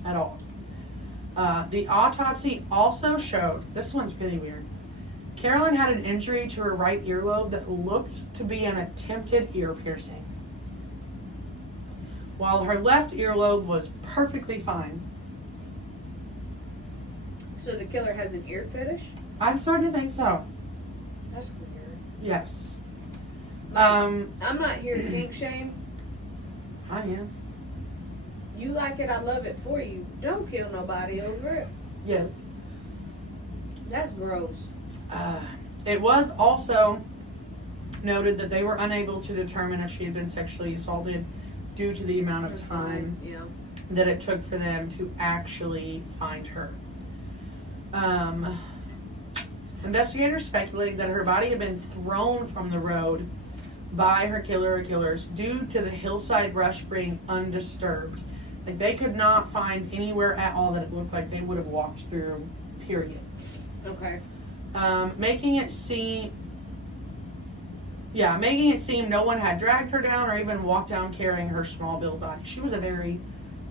at all. The autopsy also showed, this one's really weird, Carolyn had an injury to her right earlobe that looked to be an attempted ear piercing, while her left earlobe was perfectly fine. So the killer has an ear fetish? I'm starting to think so. That's weird. Yes. I'm not here to kink shame. I am. You like it, I love it for you. Don't kill nobody over it. Yes. That's gross. It was also noted that they were unable to determine if she had been sexually assaulted due to the amount of time that it took for them to actually find her. Investigators speculated that her body had been thrown from the road by her killer or killers due to the hillside brush being undisturbed. Like, they could not find anywhere at all that it looked like they would have walked through, period. Okay. Making it seem no one had dragged her down or even walked down carrying her small build body. She was a very,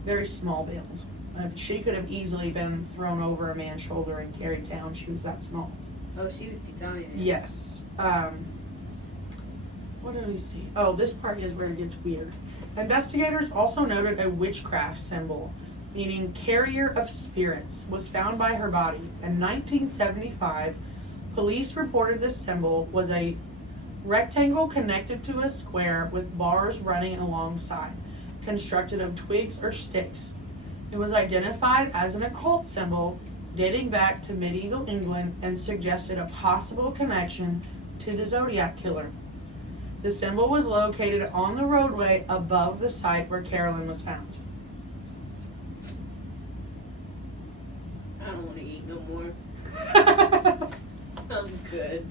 very small build. She could have easily been thrown over a man's shoulder and carried down. She was that small. Oh, she was tiny. Yes. What did we see? Oh, this part is where it gets weird. Investigators also noted a witchcraft symbol, meaning carrier of spirits, was found by her body. In 1975, police reported this symbol was a rectangle connected to a square with bars running alongside, constructed of twigs or sticks. It was identified as an occult symbol dating back to medieval England and suggested a possible connection to the Zodiac Killer. The symbol was located on the roadway above the site where Carolyn was found. I don't want to eat no more. I'm good.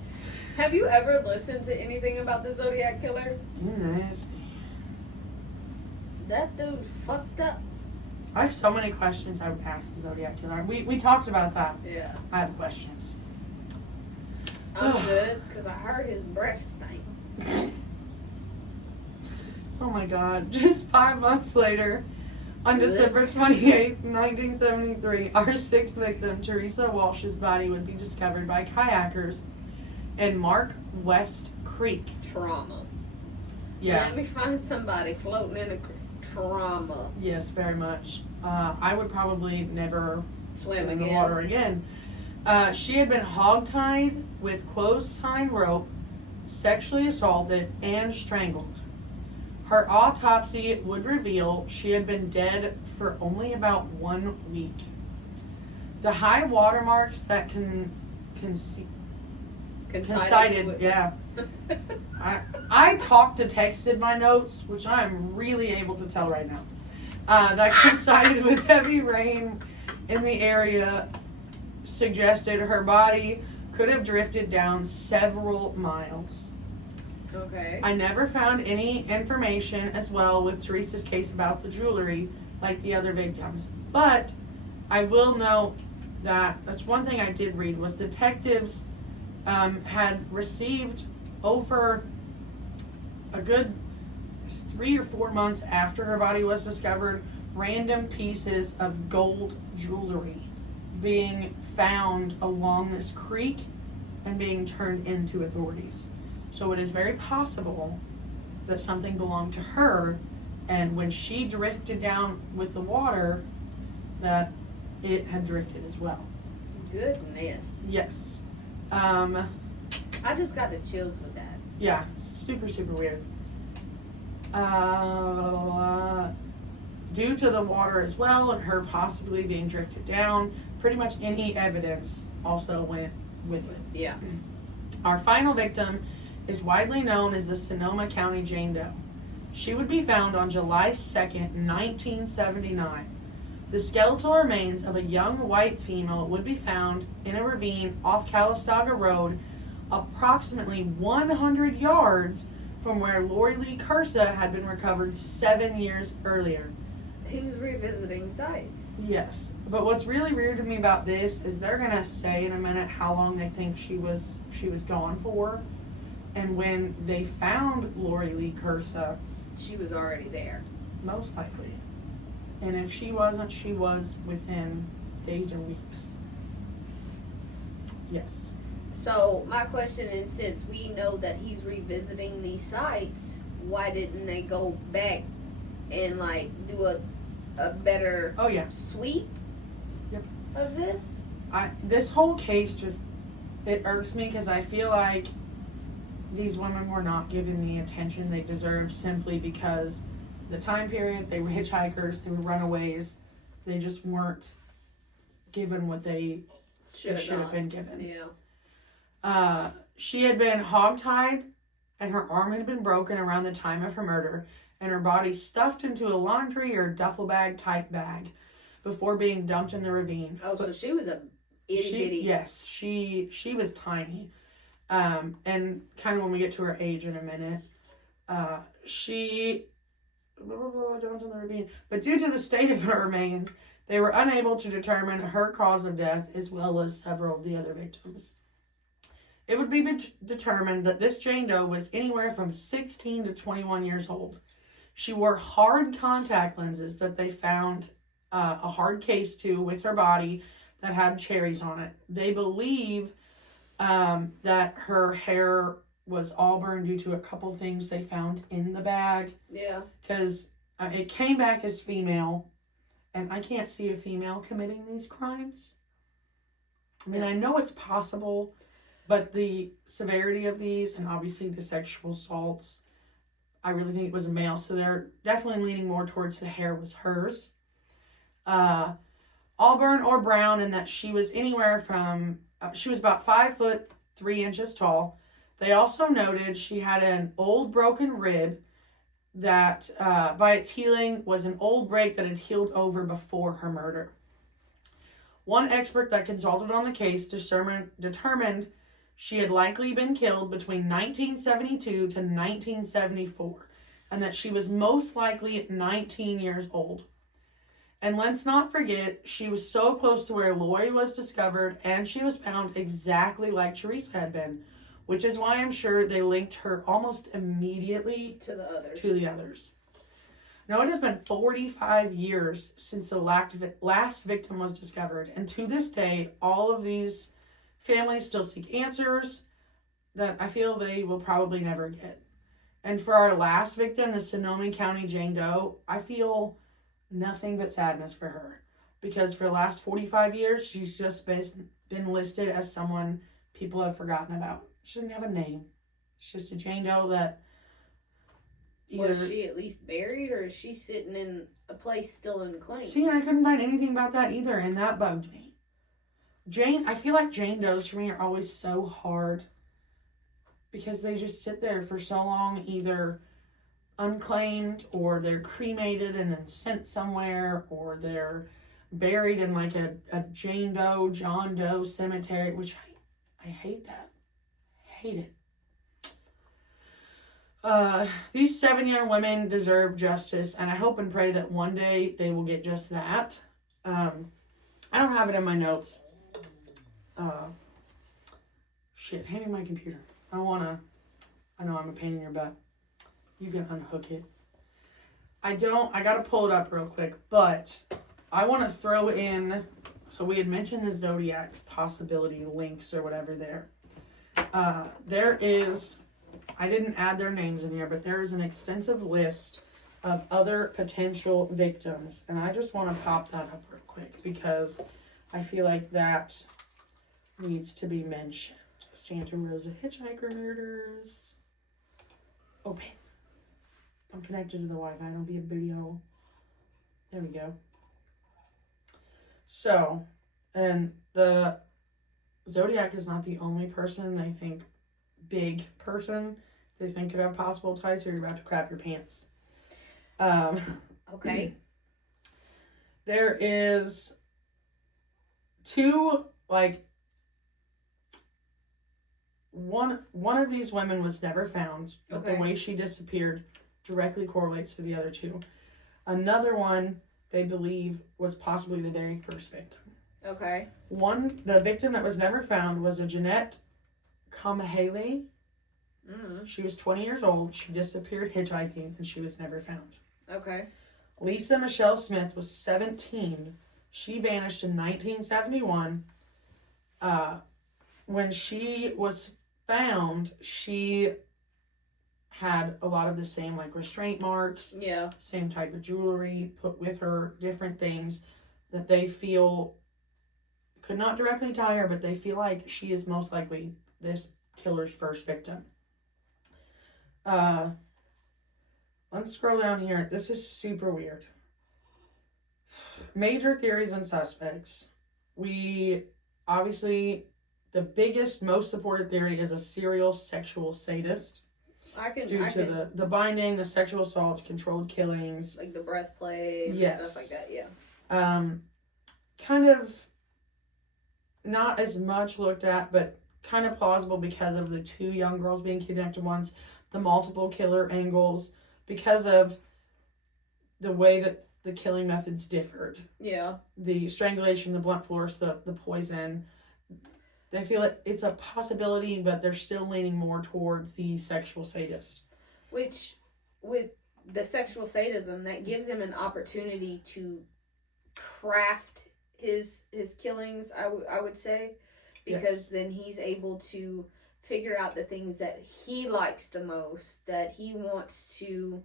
Have you ever listened to anything about the Zodiac Killer? Nasty. That dude fucked up. I have so many questions I would ask the Zodiac Killer. We talked about that. Yeah. I have questions. I'm good, because I heard his breath stink. Oh my god. Just 5 months later, on December 28th, 1973, our sixth victim, Teresa Walsh's body would be discovered by kayakers in Mark West Creek. Trauma. Yeah. Let me find somebody floating in a trauma. Yes, very much. I would probably never Swim in the again. water again. She had been hogtied with closed-tying rope, sexually assaulted, and strangled. Her autopsy would reveal she had been dead for only about 1 week. The high watermarks that coincided, yeah. I talked to texted my notes, which I'm really able to tell right now. That coincided with heavy rain in the area suggested her body could have drifted down several miles. Okay. I never found any information as well with Teresa's case about the jewelry like the other victims. But I will note that's one thing I did read, was detectives had received over a good 3 or 4 months after her body was discovered, random pieces of gold jewelry being found along this creek and being turned into authorities. So it is very possible that something belonged to her, and when she drifted down with the water, that it had drifted as well. Goodness. Yes. I just got the chills with that. Yeah, super, super weird. Due to the water as well and her possibly being drifted down, pretty much any evidence also went with it. Yeah. Our final victim is widely known as the Sonoma County Jane Doe. She would be found on July 2nd, 1979. The skeletal remains of a young white female would be found in a ravine off Calistoga Road, approximately 100 yards from where Lori Lee Cursa had been recovered 7 years earlier. He was revisiting sites. Yes, but what's really weird to me about this is they're gonna say in a minute how long they think she was gone for, and when they found Lori Lee Cursa, She was already there. most likely, and if she wasn't, she was within days or weeks. Yes. So my question is, since we know that he's revisiting these sites, why didn't they go back and like do a better Oh yeah. sweep Yep. of this? This whole case just, it irks me because I feel like these women were not given the attention they deserve simply because the time period, they were hitchhikers, they were runaways, they just weren't given what they should have been given. Yeah. She had been hogtied and her arm had been broken around the time of her murder, and her body stuffed into a laundry or duffel bag type bag before being dumped in the ravine. Oh, so she was a itty bitty. Yes, she was tiny. And kind of when we get to her age in a minute, she dumped in the ravine. But due to the state of her remains, they were unable to determine her cause of death as well as several of the other victims. It would be determined that this Jane Doe was anywhere from 16 to 21 years old. She wore hard contact lenses that they found a hard case to with her body that had cherries on it. They believe that her hair was auburn due to a couple things they found in the bag. Yeah. Because it came back as female, and I can't see a female committing these crimes. I mean, I know it's possible, but the severity of these, and obviously the sexual assaults, I really think it was a male. So they're definitely leaning more towards the hair was hers. Auburn or brown, in that she was anywhere from, she was about 5'3" tall. They also noted she had an old broken rib that by its healing was an old break that had healed over before her murder. One expert that consulted on the case determined she had likely been killed between 1972 to 1974, and that she was most likely 19 years old. And let's not forget, she was so close to where Lori was discovered, and she was found exactly like Teresa had been, which is why I'm sure they linked her almost immediately to the others. Now, it has been 45 years since the last victim was discovered, and to this day, all of these families still seek answers that I feel they will probably never get. And for our last victim, the Sonoma County Jane Doe, I feel nothing but sadness for her, because for the last 45 years, she's just been listed as someone people have forgotten about. She doesn't have a name. It's just a Jane Doe that was she at least buried, or is she sitting in a place still unclaimed? See, I couldn't find anything about that either, and that bugged me. I feel like Jane Does for me are always so hard because they just sit there for so long, either unclaimed, or they're cremated and then sent somewhere, or they're buried in like a Jane Doe, John Doe cemetery, which I hate that. I hate it. These 7 young women deserve justice, and I hope and pray that one day they will get just that. I don't have it in my notes, Shit, hand me my computer. I know I'm a pain in your butt. You can unhook it. I gotta pull it up real quick, but I want to throw in, so we had mentioned the Zodiac possibility links or whatever there. There is, I didn't add their names in here, but there is an extensive list of other potential victims, and I just want to pop that up real quick because I feel like that needs to be mentioned. Santa Rosa Hitchhiker Murders. Open. I'm connected to the Wi-Fi. Don't be a booty hole. There we go. So, and the Zodiac is not the only person they think, big person, they think could have possible ties, so you're about to crap your pants. Okay. There is two, like, one of these women was never found, but the way she disappeared directly correlates to the other two. Another one, they believe, was possibly the very first victim. Okay. The victim that was never found was a Jeanette Kamahele. She was 20 years old. She disappeared hitchhiking, and she was never found. Okay. Lisa Michelle Smith was 17. She vanished in 1971. When she was found, she had a lot of the same, like, restraint marks. Yeah. Same type of jewelry put with her, different things that they feel could not directly tie her, but they feel like she is most likely this killer's first victim. Let's scroll down here. This is super weird. Major theories and suspects. Obviously, the biggest, most supported theory is a serial sexual sadist. Due to the binding, the sexual assault, controlled killings. Like the breath play and stuff like that, yeah. Kind of not as much looked at, but kind of plausible because of the two young girls being kidnapped at once, the multiple killer angles, because of the way that the killing methods differed. Yeah. The strangulation, the blunt force, the poison. They feel it's a possibility, but they're still leaning more towards the sexual sadist. Which, with the sexual sadism, that gives him an opportunity to craft his killings, I would say. Because then he's able to figure out the things that he likes the most, that he wants to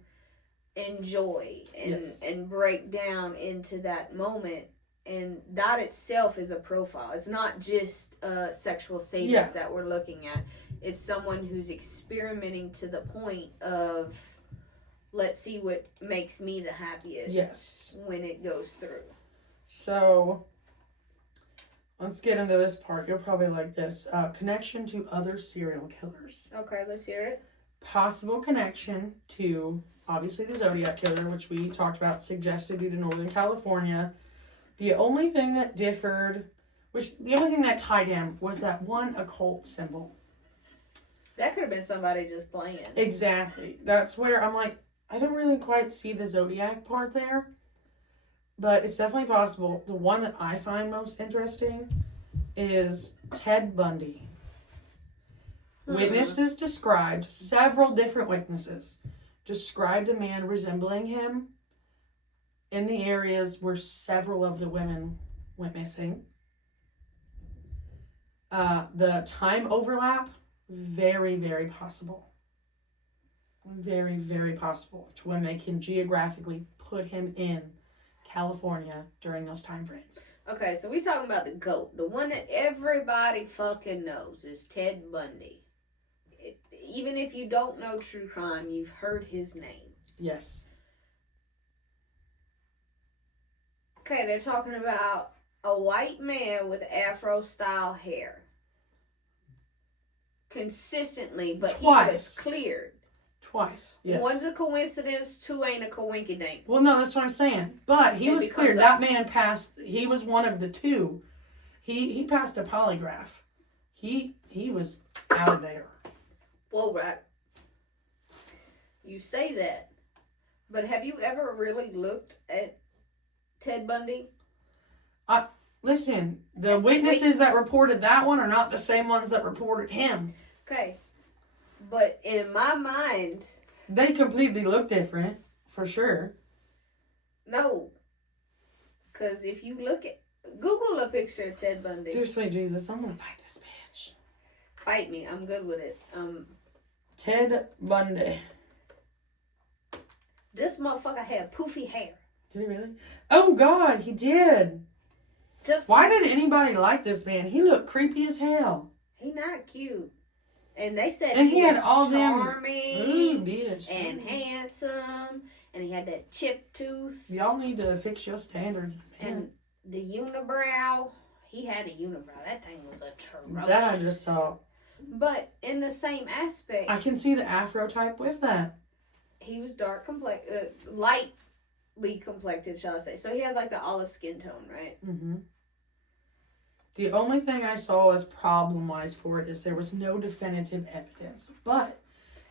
enjoy and break down into that moment. And that itself is a profile. It's not just a sexual sadist that we're looking at. It's someone who's experimenting to the point of, let's see what makes me the happiest when it goes through. So, let's get into this part. You'll probably like this. Connection to other serial killers. Okay, let's hear it. Possible connection to, obviously, the Zodiac Killer, which we talked about, suggested due to Northern California. The only thing that differed, the only thing that tied him was that one occult symbol. That could have been somebody just playing. Exactly. That's where I'm like, I don't really quite see the Zodiac part there. But it's definitely possible. The one that I find most interesting is Ted Bundy. Witnesses described, several different witnesses, described a man resembling him in the areas where several of the women went missing. The time overlap, very, very possible. Very, very possible to when they can geographically put him in California during those time frames. Okay, so we talking about the GOAT. The one that everybody fucking knows is Ted Bundy. Even if you don't know true crime, you've heard his name. Yes. Okay, they're talking about a white man with Afro-style hair. Consistently, but Twice. He was cleared. Twice, yes. One's a coincidence, two ain't a coinkydink. Well, no, that's what I'm saying. But he was cleared. That man passed, he was one of the two. He passed a polygraph. He was out of there. Well, right. You say that. But have you ever really looked at Ted Bundy? Listen, the witnesses that reported that one are not the same ones that reported him. Okay. But in my mind... They completely look different, for sure. No. Because if you look at... Google a picture of Ted Bundy. Dear sweet Jesus, I'm going to fight this bitch. Fight me. I'm good with it. Ted Bundy. This motherfucker had poofy hair. Did he really? Oh, God, he did. Why did anybody like this man? He looked creepy as hell. He not cute. And they said and he was had all charming bitch. and handsome. And he had that chipped tooth. Y'all need to fix your standards. Man. And the unibrow. He had a unibrow. That thing was atrocious. That I just saw. But in the same aspect. I can see the afro type with that. He was lightly complected, shall I say. So he had like the olive skin tone, right? Mm-hmm. The only thing I saw as problem-wise for it is there was no definitive evidence. But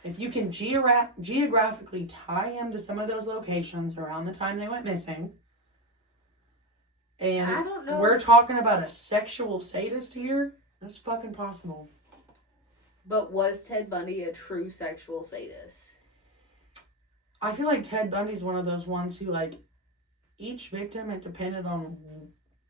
if you can geographically tie him to some of those locations around the time they went missing, and I don't know, we're talking about a sexual sadist here, that's fucking possible. But was Ted Bundy a true sexual sadist? I feel like Ted Bundy's one of those ones who, like, each victim, it depended on...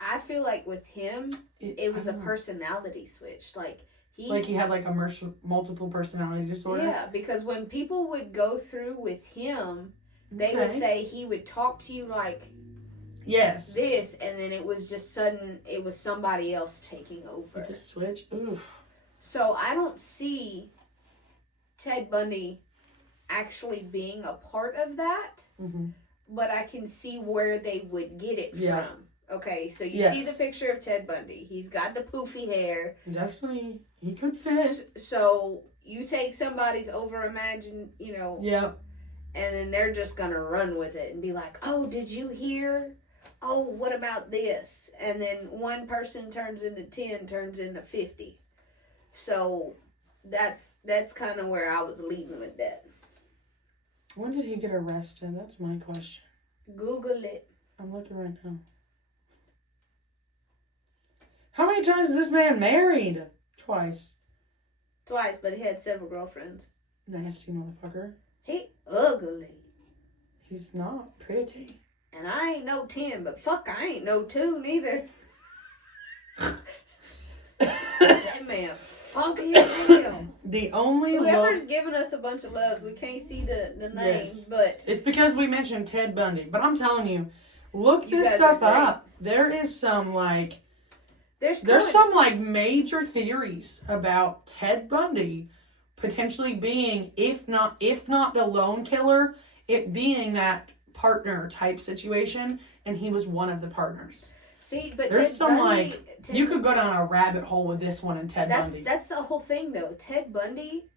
I feel like with him, it was a personality switch. Like he had like a multiple personality disorder. Yeah, because when people would go through with him, they would say he would talk to you like this, and then it was just sudden. It was somebody else taking over. Like a switch. Oof. So I don't see Ted Bundy actually being a part of that, but I can see where they would get it from. Okay, so you see the picture of Ted Bundy. He's got the poofy hair. Definitely, he could fit. So you take somebody's over-imagined, Yep. And then they're just going to run with it and be like, oh, did you hear? Oh, what about this? And then one person turns into 10, turns into 50. So that's kind of where I was leading with that. When did he get arrested? That's my question. Google it. I'm looking right now. How many times is this man married? Twice, but he had several girlfriends. Nasty motherfucker. He ugly. He's not pretty. And I ain't no 10, but fuck, I ain't no 2 neither. That man funky as hell. The only Whoever's giving us a bunch of loves, we can't see the names, but... It's because we mentioned Ted Bundy. But I'm telling you, look this stuff up. There is some, like... There's some, like, major theories about Ted Bundy potentially being, if not the lone killer, it being that partner type situation, and he was one of the partners. See, but there's Ted some, Bundy, like, you could go down a rabbit hole with this one and Ted Bundy. That's the whole thing, though. Ted Bundy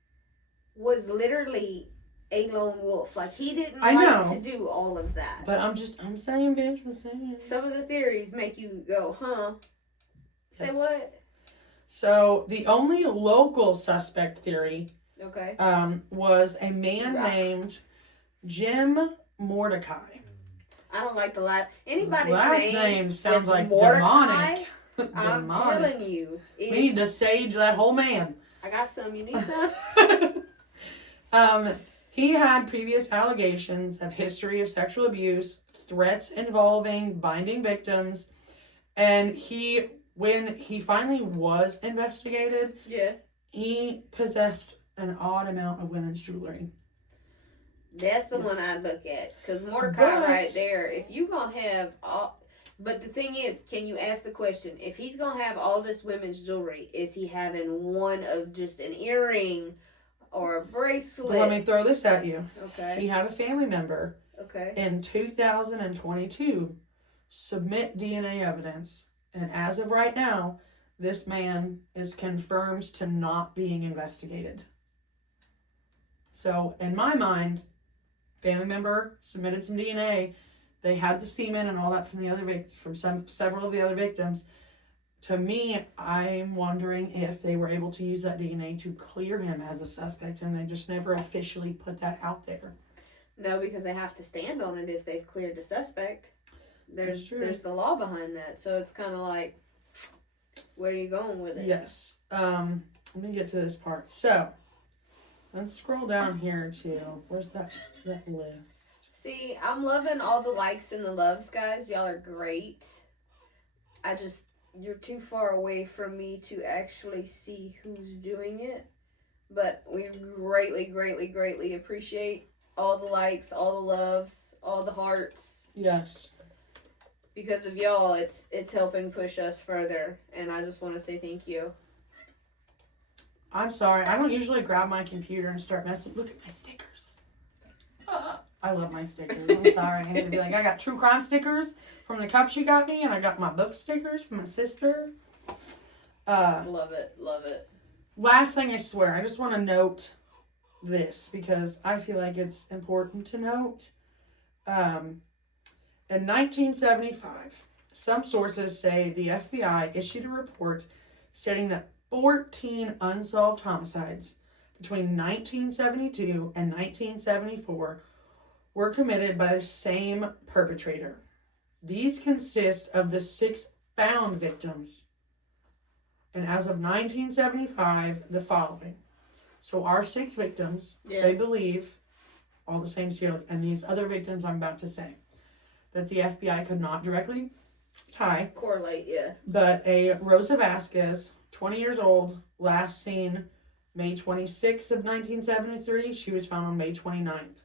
was literally a lone wolf. Like, he didn't to do all of that. But I'm saying, bitch, I'm saying. Some of the theories make you go, huh? Say what? So, the only local suspect theory was a man named Jim Mordecai. I don't like the last... Anybody's last name sounds like Mordecai, demonic. I'm telling you. We need to sage that whole man. I got some. You need some? He had previous allegations of history of sexual abuse, threats involving binding victims, and when he finally was investigated, he possessed an odd amount of women's jewelry. That's the one I look at. Because Mordecai right there, if you going to have all... But the thing is, can you ask the question, if he's going to have all this women's jewelry, is he having one of just an earring or a bracelet? Well, let me throw this at you. Okay. He had a family member in 2022 submit DNA evidence. And as of right now, this man is confirmed to not being investigated. So, in my mind, family member submitted some DNA. They had the semen and all that from the other several of the other victims. To me, I'm wondering if they were able to use that DNA to clear him as a suspect, and they just never officially put that out there. No, because they have to stand on it if they've cleared the suspect. There's true. there's the law behind that, so it's kind of like, where are you going with it? Yes. Let me get to this part. So, let's scroll down here to, where's that list? See, I'm loving all the likes and the loves, guys. Y'all are great. You're too far away from me to actually see who's doing it. But we greatly, greatly, greatly appreciate all the likes, all the loves, all the hearts. Yes. Because of y'all, it's helping push us further. And I just want to say thank you. I'm sorry. I don't usually grab my computer and start messing. Look at my stickers. I love my stickers. I'm sorry. I had to be like, I got true crime stickers from the cup she got me, and I got my book stickers from my sister. Love it. Love it. Last thing I swear, I just want to note this because I feel like it's important to note. In 1975, some sources say the FBI issued a report stating that 14 unsolved homicides between 1972 and 1974 were committed by the same perpetrator. These consist of the 6 found victims. And as of 1975, the following. So our 6 victims, they believe, all the same serial, and these other victims I'm about to say, that the FBI could not directly correlate, yeah. But a Rosa Vasquez, 20 years old, last seen May 26th of 1973. She was found on May 29th.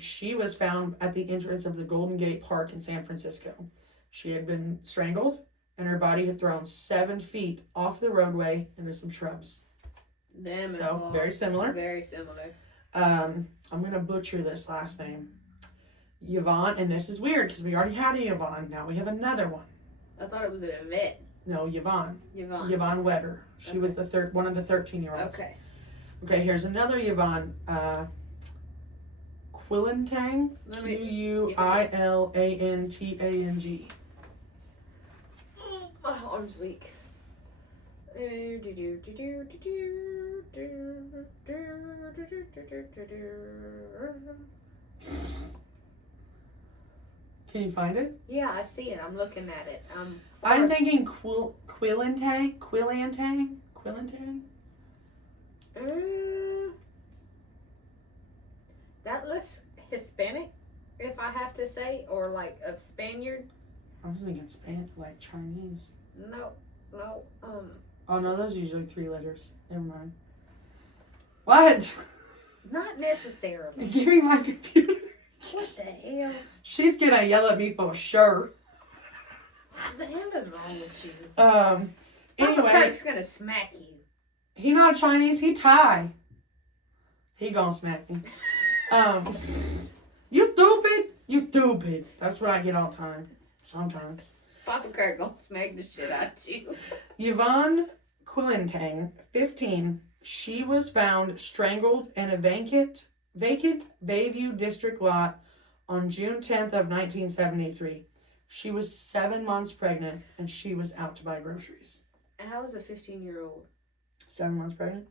She was found at the entrance of the Golden Gate Park in San Francisco. She had been strangled, and her body had thrown 7 feet off the roadway into some shrubs. Damn it. So, very similar. Very similar. I'm going to butcher this last name. Yvonne, and this is weird because we already had a Yvonne. Now we have another one. I thought it was an Yvette. No, Yvonne. Yvonne Weber. She was the one of the 13-year-olds. Okay. Okay, here's another Yvonne. Quillantang. Quilantang. My arm's weak. Can you find it? Yeah, I see it. I'm looking at it. I'm thinking Quillantang. That looks Hispanic, if I have to say, or like of Spaniard. I was thinking Spanish, like Chinese. No. Oh no, those are usually 3 letters. Never mind. What? Not necessarily. Give me my computer. What the hell? She's gonna yell at me for sure. What the hell is wrong with you? Anyway. Kirk's gonna smack you. He not Chinese, he Thai. He gonna smack me. You stupid. That's what I get all the time. Sometimes. Papa Kirk gonna smack the shit out of you. Yvonne Quillantang, 15. She was found strangled in a vacant Bayview District lot on June 10th of 1973. She was 7 months pregnant, and she was out to buy groceries. How is a 15-year-old? 7 months pregnant?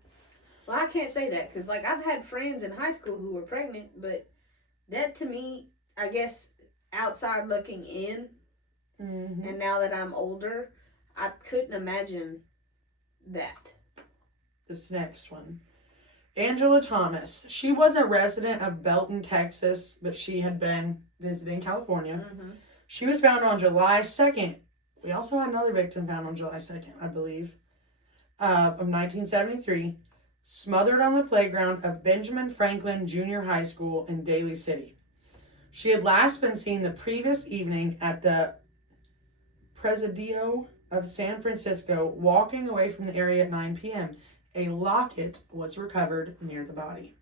Well, I can't say that, because, like, I've had friends in high school who were pregnant, but that, to me, I guess, outside looking in, and now that I'm older, I couldn't imagine that. This next one. Angela Thomas. She was a resident of Belton, Texas, but she had been visiting California. She was found on July 2nd. We also had another victim found on July 2nd, I believe, of 1973, smothered on the playground of Benjamin Franklin Junior High School in Daly City. She had last been seen the previous evening at the Presidio of San Francisco, walking away from the area at 9 p.m. A locket was recovered near the body.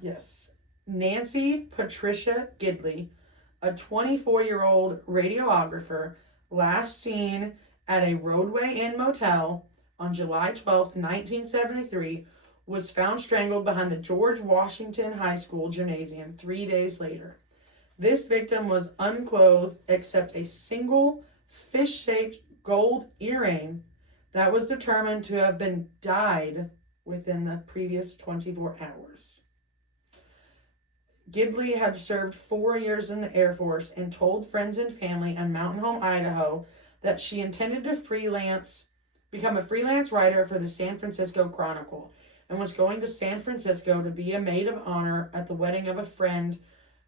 Yes. Nancy Patricia Gidley, a 24-year-old radiographer, last seen at a Roadway Inn motel on July 12th, 1973, was found strangled behind the George Washington High School gymnasium 3 days later. This victim was unclothed except a single fish-shaped gold earring that was determined to have been dyed within the previous 24 hours. Gidley had served 4 years in the Air Force and told friends and family in Mountain Home, Idaho, that she intended to become a freelance writer for the San Francisco Chronicle and was going to San Francisco to be a maid of honor at the wedding of a friend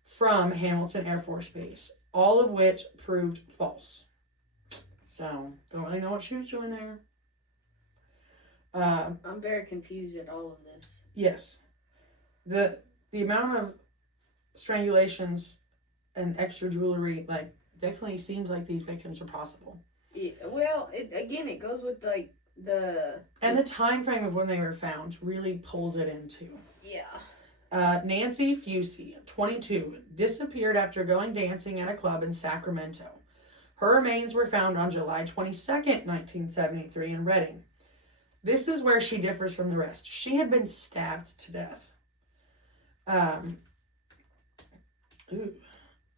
from Hamilton Air Force Base, all of which proved false. So, don't really know what she was doing there. I'm very confused at all of this. Yes. The amount of strangulations and extra jewelry, like, definitely seems like these victims are possible. Yeah, well, it goes with, like, the... And the time frame of when they were found really pulls it into. Yeah. Nancy Fusey, 22, disappeared after going dancing at a club in Sacramento. Her remains were found on July 22nd, 1973 in Redding. This is where she differs from the rest. She had been stabbed to death.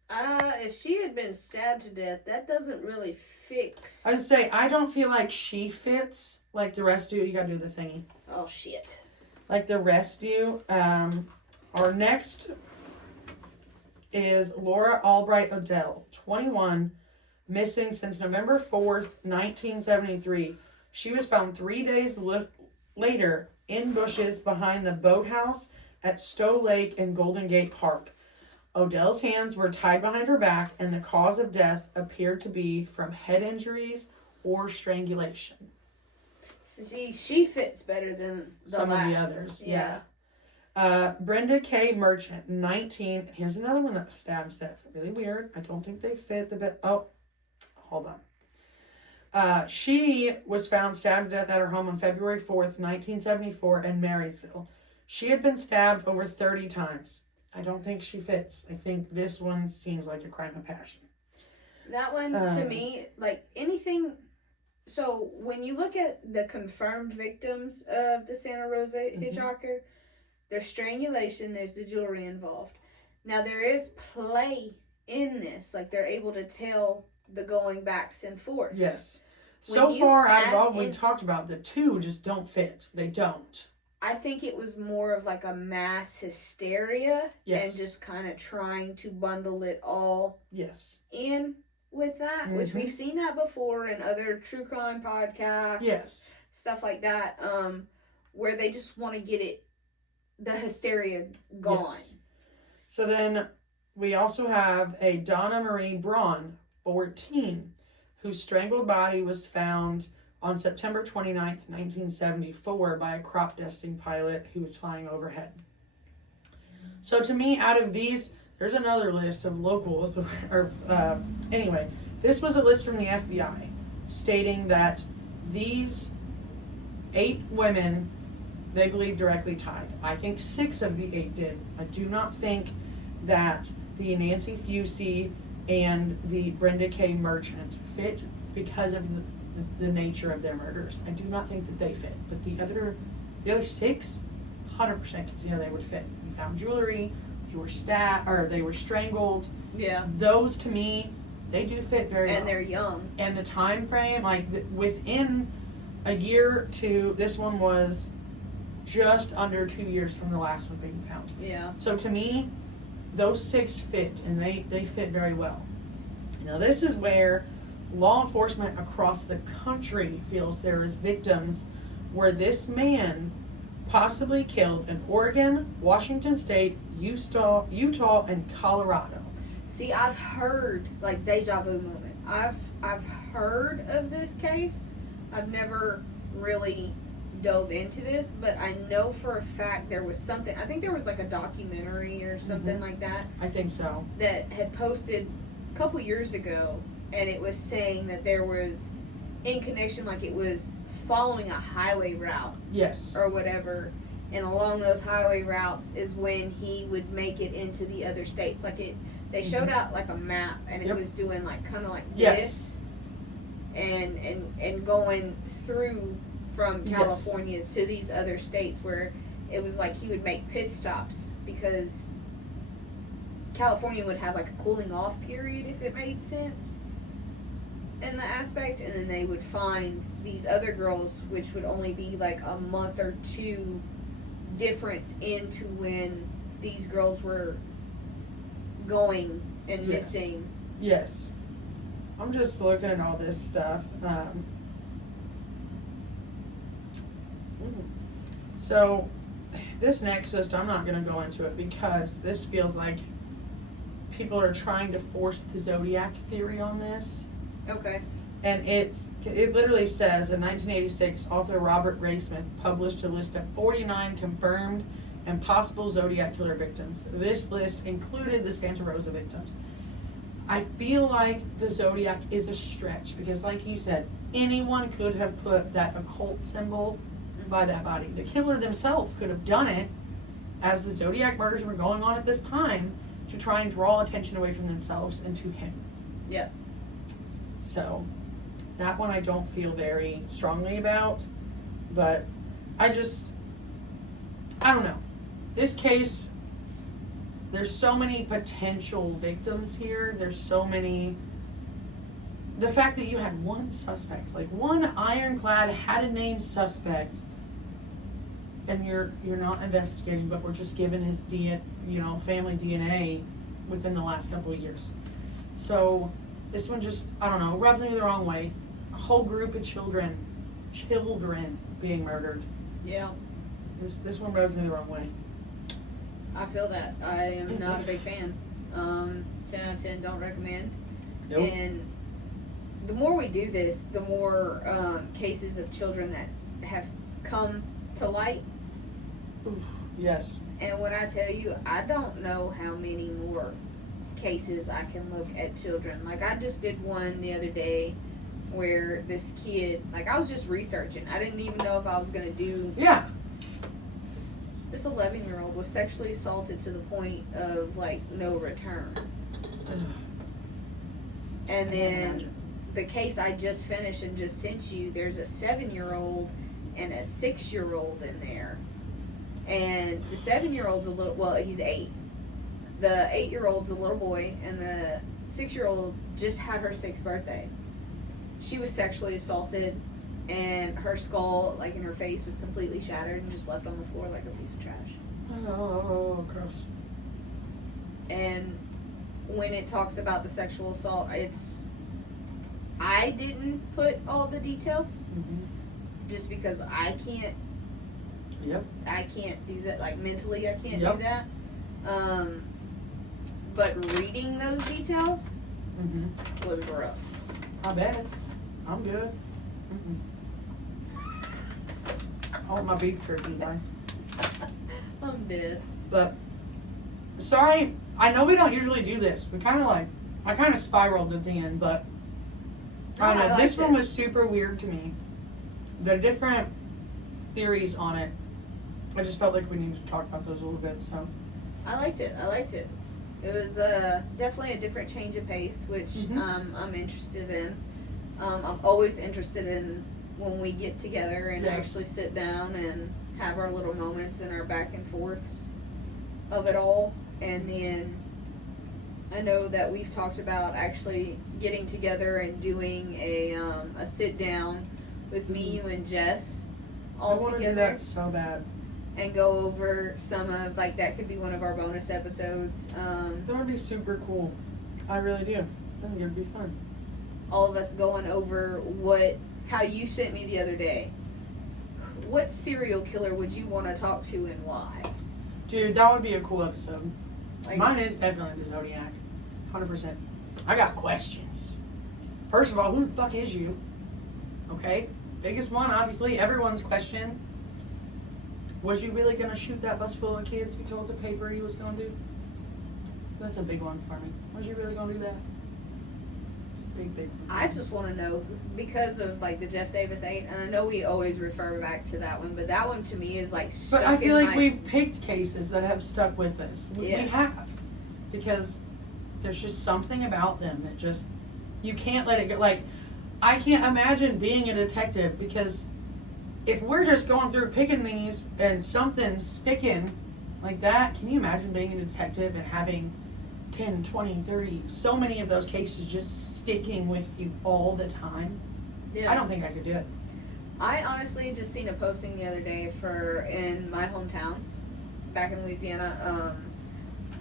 If she had been stabbed to death, that doesn't really fix... I'd say, I don't feel like she fits like the rest do. You gotta do the thingy. Oh, shit. Like the rest do. Our next is Laura Albright Odell, 21, missing since November 4th, 1973. She was found 3 days later in bushes behind the boathouse at Stowe Lake in Golden Gate Park. Odell's hands were tied behind her back, and the cause of death appeared to be from head injuries or strangulation. See, she fits better than some of the others. Yeah. Brenda K. Merchant, 19. Here's another one that was stabbed to death. Really weird. I don't think they fit the bit. Oh, hold on. She was found stabbed to death at her home on February 4th, 1974 in Marysville. She had been stabbed over 30 times. I don't think she fits. I think this one seems like a crime of passion. That one, to me, like anything... So, when you look at the confirmed victims of the Santa Rosa Hitchhiker, there's strangulation, there's the jewelry involved. Now, there is play in this. Like, they're able to tell the going backs and forths. Yes. So far, out of all we talked about, the two just don't fit. They don't. I think it was more of like a mass hysteria. Yes. And just kind of trying to bundle it all yes. in with that, which we've seen that before in other true crime podcasts. Yes. Stuff like that, where they just want to get the hysteria gone. Yes. So then we also have a Donna Marie Braun, 14, whose strangled body was found on September 29th, 1974 by a crop dusting pilot who was flying overhead. So to me, out of these, there's another list of locals, anyway, this was a list from the FBI stating that these 8 women, they believe directly tied. I think 6 of the 8 did. I do not think that the Nancy Fusey and the Brenda K. Merchant fit because of the nature of their murders. I do not think that they fit. But the other 6, 100% consider they would fit. We found jewelry, they were they were strangled. Yeah. Those to me, they do fit very well. And they're young. And the time frame, like within a year to this one was just under 2 years from the last one being found. Yeah. So to me, those 6 fit, and they fit very well. Now this is where law enforcement across the country feels there is victims where this man possibly killed in Oregon, Washington State, Utah, and Colorado. See, I've heard, like, deja vu moment. I've heard of this case. I've never really dove into this, but I know for a fact there was something, I think there was like a documentary or something like that. I think so. That had posted a couple years ago, and it was saying that there was, in connection, like it was following a highway route. Yes. Or whatever. And along those highway routes is when he would make it into the other states. Like they showed out like a map, and it was doing like kind of like this, and going through from California to these other states where it was like he would make pit stops because California would have like a cooling off period, if it made sense in the aspect, and then they would find these other girls, which would only be like a month or 2 difference into when these girls were going and Yes. missing. Yes. I'm just looking at all this stuff. So, this next list, I'm not going to go into it because this feels like people are trying to force the Zodiac theory on this. Okay. And it literally says, in 1986, author Robert Graysmith published a list of 49 confirmed and possible Zodiac killer victims. This list included the Santa Rosa victims. I feel like the Zodiac is a stretch because, like you said, anyone could have put that occult symbol by that body. The killer themselves could have done it as the Zodiac murders were going on at this time to try and draw attention away from themselves and to him. Yep. So, that one I don't feel very strongly about, but I don't know. This case, there's so many potential victims here. There's so many. The fact that you had one suspect, like one ironclad, had a named suspect, and you're not investigating, but we're just given his family DNA within the last couple of years. So this one just, I don't know, rubs me the wrong way. A whole group of children being murdered. Yeah. This one rubs me the wrong way. I feel that. I am not a big fan. 10 out of 10, don't recommend. Nope. And the more we do this, the more cases of children that have come to light. Oof, yes. And when I tell you, I don't know how many more cases I can look at children. Like, I just did one the other day where this kid, like, I was just researching. I didn't even know if I was going to do. Yeah. This 11-year-old was sexually assaulted to the point of, like, no return. And then the case I just finished and just sent you, there's a 7-year-old and a 6-year-old in there. And the 7-year-old's he's 8. The 8-year-old's a little boy, and the 6-year-old just had her 6th birthday. She was sexually assaulted, and her skull, like in her face, was completely shattered and just left on the floor like a piece of trash. Oh, gross. And when it talks about the sexual assault, I didn't put all the details just because I can't. Yep. I can't do that. Like, mentally, I can't Yep. do that. But reading those details was rough. I bet. I'm good. I want my beef jerky, though. I'm dead. But, sorry, I know we don't usually do this. I kind of spiraled at the end, but I don't know. I This liked one it. was super weird to me. The different theories on it, I just felt like we needed to talk about those a little bit, so. I liked it. It was definitely a different change of pace, which I'm interested in. I'm always interested in when we get together and actually sit down and have our little moments and our back and forths of it all. And then I know that we've talked about actually getting together and doing a sit down with me, you, and Jess all I want to do together. that so bad. And go over some of, like, that could be one of our bonus episodes. That would be super cool. I really do. I think it would be fun. All of us going over how you sent me the other day. What serial killer would you want to talk to and why? Dude, that would be a cool episode. Like, Mine is definitely the Zodiac. 100%. I got questions. First of all, who the fuck is you? Okay? Biggest one, obviously, everyone's question. Was you really going to shoot that bus full of kids you told the paper he was going to do? That's a big one for me. Was you really going to do that? It's a big one. I just want to know, because of, like, the Jeff Davis 8, and I know we always refer back to that one, but that one to me is, like, stuck But I feel in like my... we've picked cases that have stuck with us. We have. Because there's just something about them that just, you can't let it go. Like, I can't imagine being a detective because if we're just going through picking these and something's sticking like that, can you imagine being a detective and having 10, 20, 30, so many of those cases just sticking with you all the time? Yeah. I don't think I could do it. I honestly just seen a posting the other day in my hometown, back in Louisiana.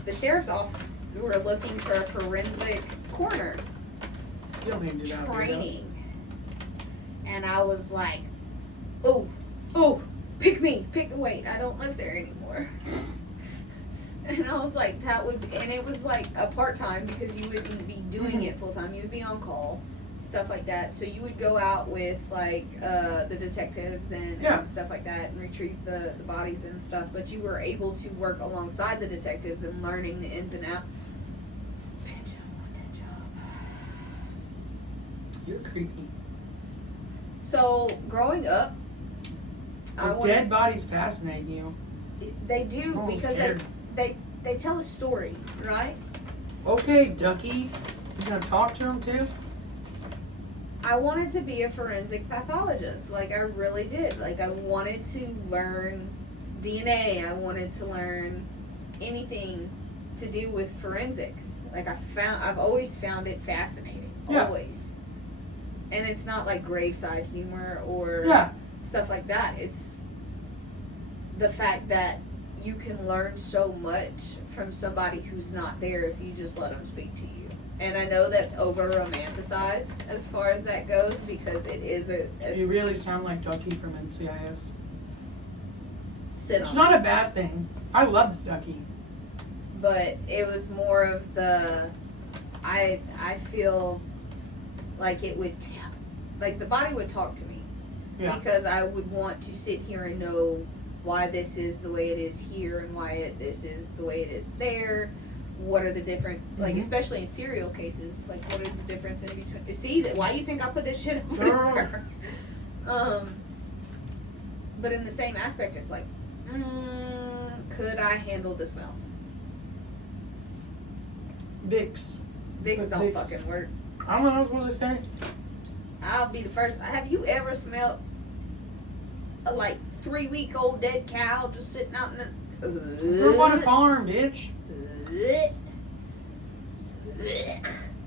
The sheriff's office we were looking for a forensic coroner You don't need to do that. training. And I was like, oh, pick me. Wait, I don't live there anymore. And I was like, and it was like a part-time because you wouldn't be doing it full-time. You would be on call, stuff like that. So you would go out with like the detectives and stuff like that and retrieve the bodies and stuff. But you were able to work alongside the detectives and learning the ins and outs. Bitch, I want that job. You're creepy. So growing up, Dead bodies fascinate you. They do I'm because scared. they tell a story, right? Okay, Ducky. You gonna talk to him too? I wanted to be a forensic pathologist. Like, I really did. Like, I wanted to learn DNA. I wanted to learn anything to do with forensics. Like, I've always found it fascinating. Yeah. Always. And it's not like graveside humor or stuff like that. It's the fact that you can learn so much from somebody who's not there if you just let them speak to you. And I know that's over romanticized as far as that goes because it is You really sound like Ducky from NCIS. sit It's on. not a bad thing. I loved Ducky. But it was more of the I feel like it would like the body would talk to me. Yeah. Because I would want to sit here and know why this is the way it is here and why this is the way it is there. What are the difference, like especially in serial cases, like what is the difference in between? See, why you think I put this shit over there? But in the same aspect, it's like, could I handle the smell? Vicks. Vicks don't fucking work. I don't know what I was going to say. I'll be the first. Have you ever smelled a like 3-week-old dead cow just sitting out in the? Grew up on a farm, bitch.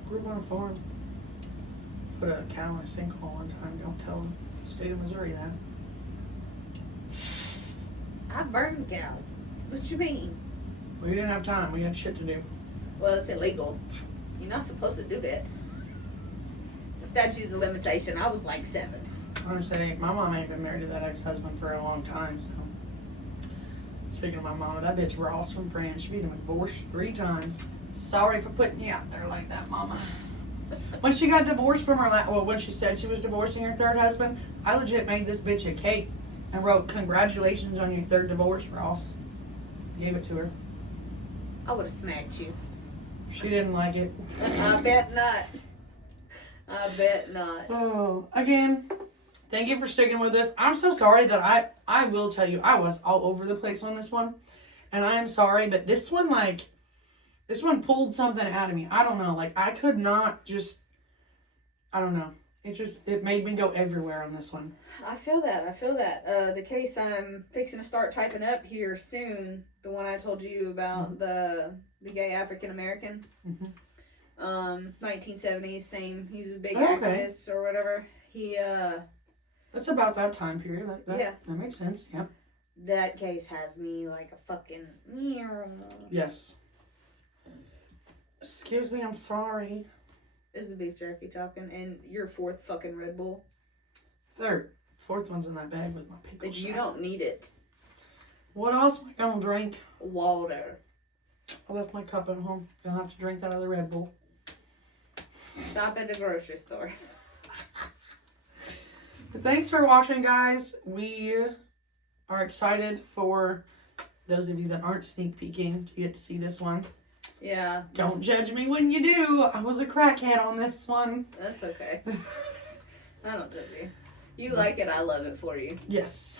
Grew up on a farm. Put a cow in a sinkhole one time. Don't tell them. State of Missouri that. I burned cows. What you mean? We didn't have time. We had shit to do. Well, it's illegal. You're not supposed to do that. The statute's a limitation. I was like 7. I'm gonna say my mom ain't been married to that ex-husband for a long time. So speaking of my mama, that bitch Ross from France, she been divorced 3 times. Sorry for putting you out there like that, mama. When she got divorced from her when she said she was divorcing her 3rd husband, I legit made this bitch a cake and wrote, "Congratulations on your 3rd divorce, Ross." Gave it to her. I would have smacked you. She didn't like it. I bet not. I bet not. Oh, again, thank you for sticking with us. I'm so sorry that I will tell you, I was all over the place on this one. And I am sorry, but this one pulled something out of me. I don't know. Like, I could not just, I don't know. It made me go everywhere on this one. I feel that. The case I'm fixing to start typing up here soon, the one I told you about, the gay African American. 1970s, same. He was a big activist or whatever. That's about that time period. Yeah. That makes sense. Yep. That case has me like a fucking. Yes. Excuse me, I'm sorry. Is the beef jerky talking? And your 4th fucking Red Bull. 3rd. 4th one's in that bag with my pickle You don't need it. What else am I gonna drink? Water. I left my cup at home. You'll have to drink that other Red Bull. Stop at the grocery store. But thanks for watching, guys. We are excited for those of you that aren't sneak peeking to get to see this one. Yeah. Don't judge me when you do. I was a crackhead on this one. That's okay. I don't judge you. You like it, I love it for you. Yes.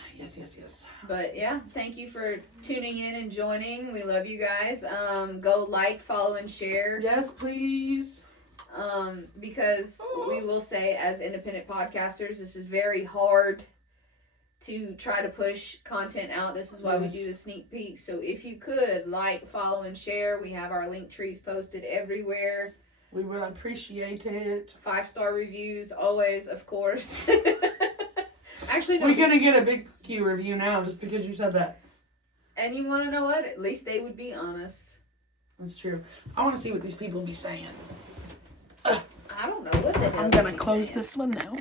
But yeah, thank you for tuning in and joining. We love you guys. Go like, follow, and share. Yes, please. Because we will say, as independent podcasters, this is very hard to try to push content out. This is why we do the sneak peek. So if you could like, follow, and share, we have our link trees posted everywhere. We would appreciate it. 5-star reviews, always, of course. Actually, no. We're gonna get a big Q review now just because you said that. And you want to know what? At least they would be honest. That's true. I want to see what these people be saying. I don't know what the hell. I'm gonna close this one now.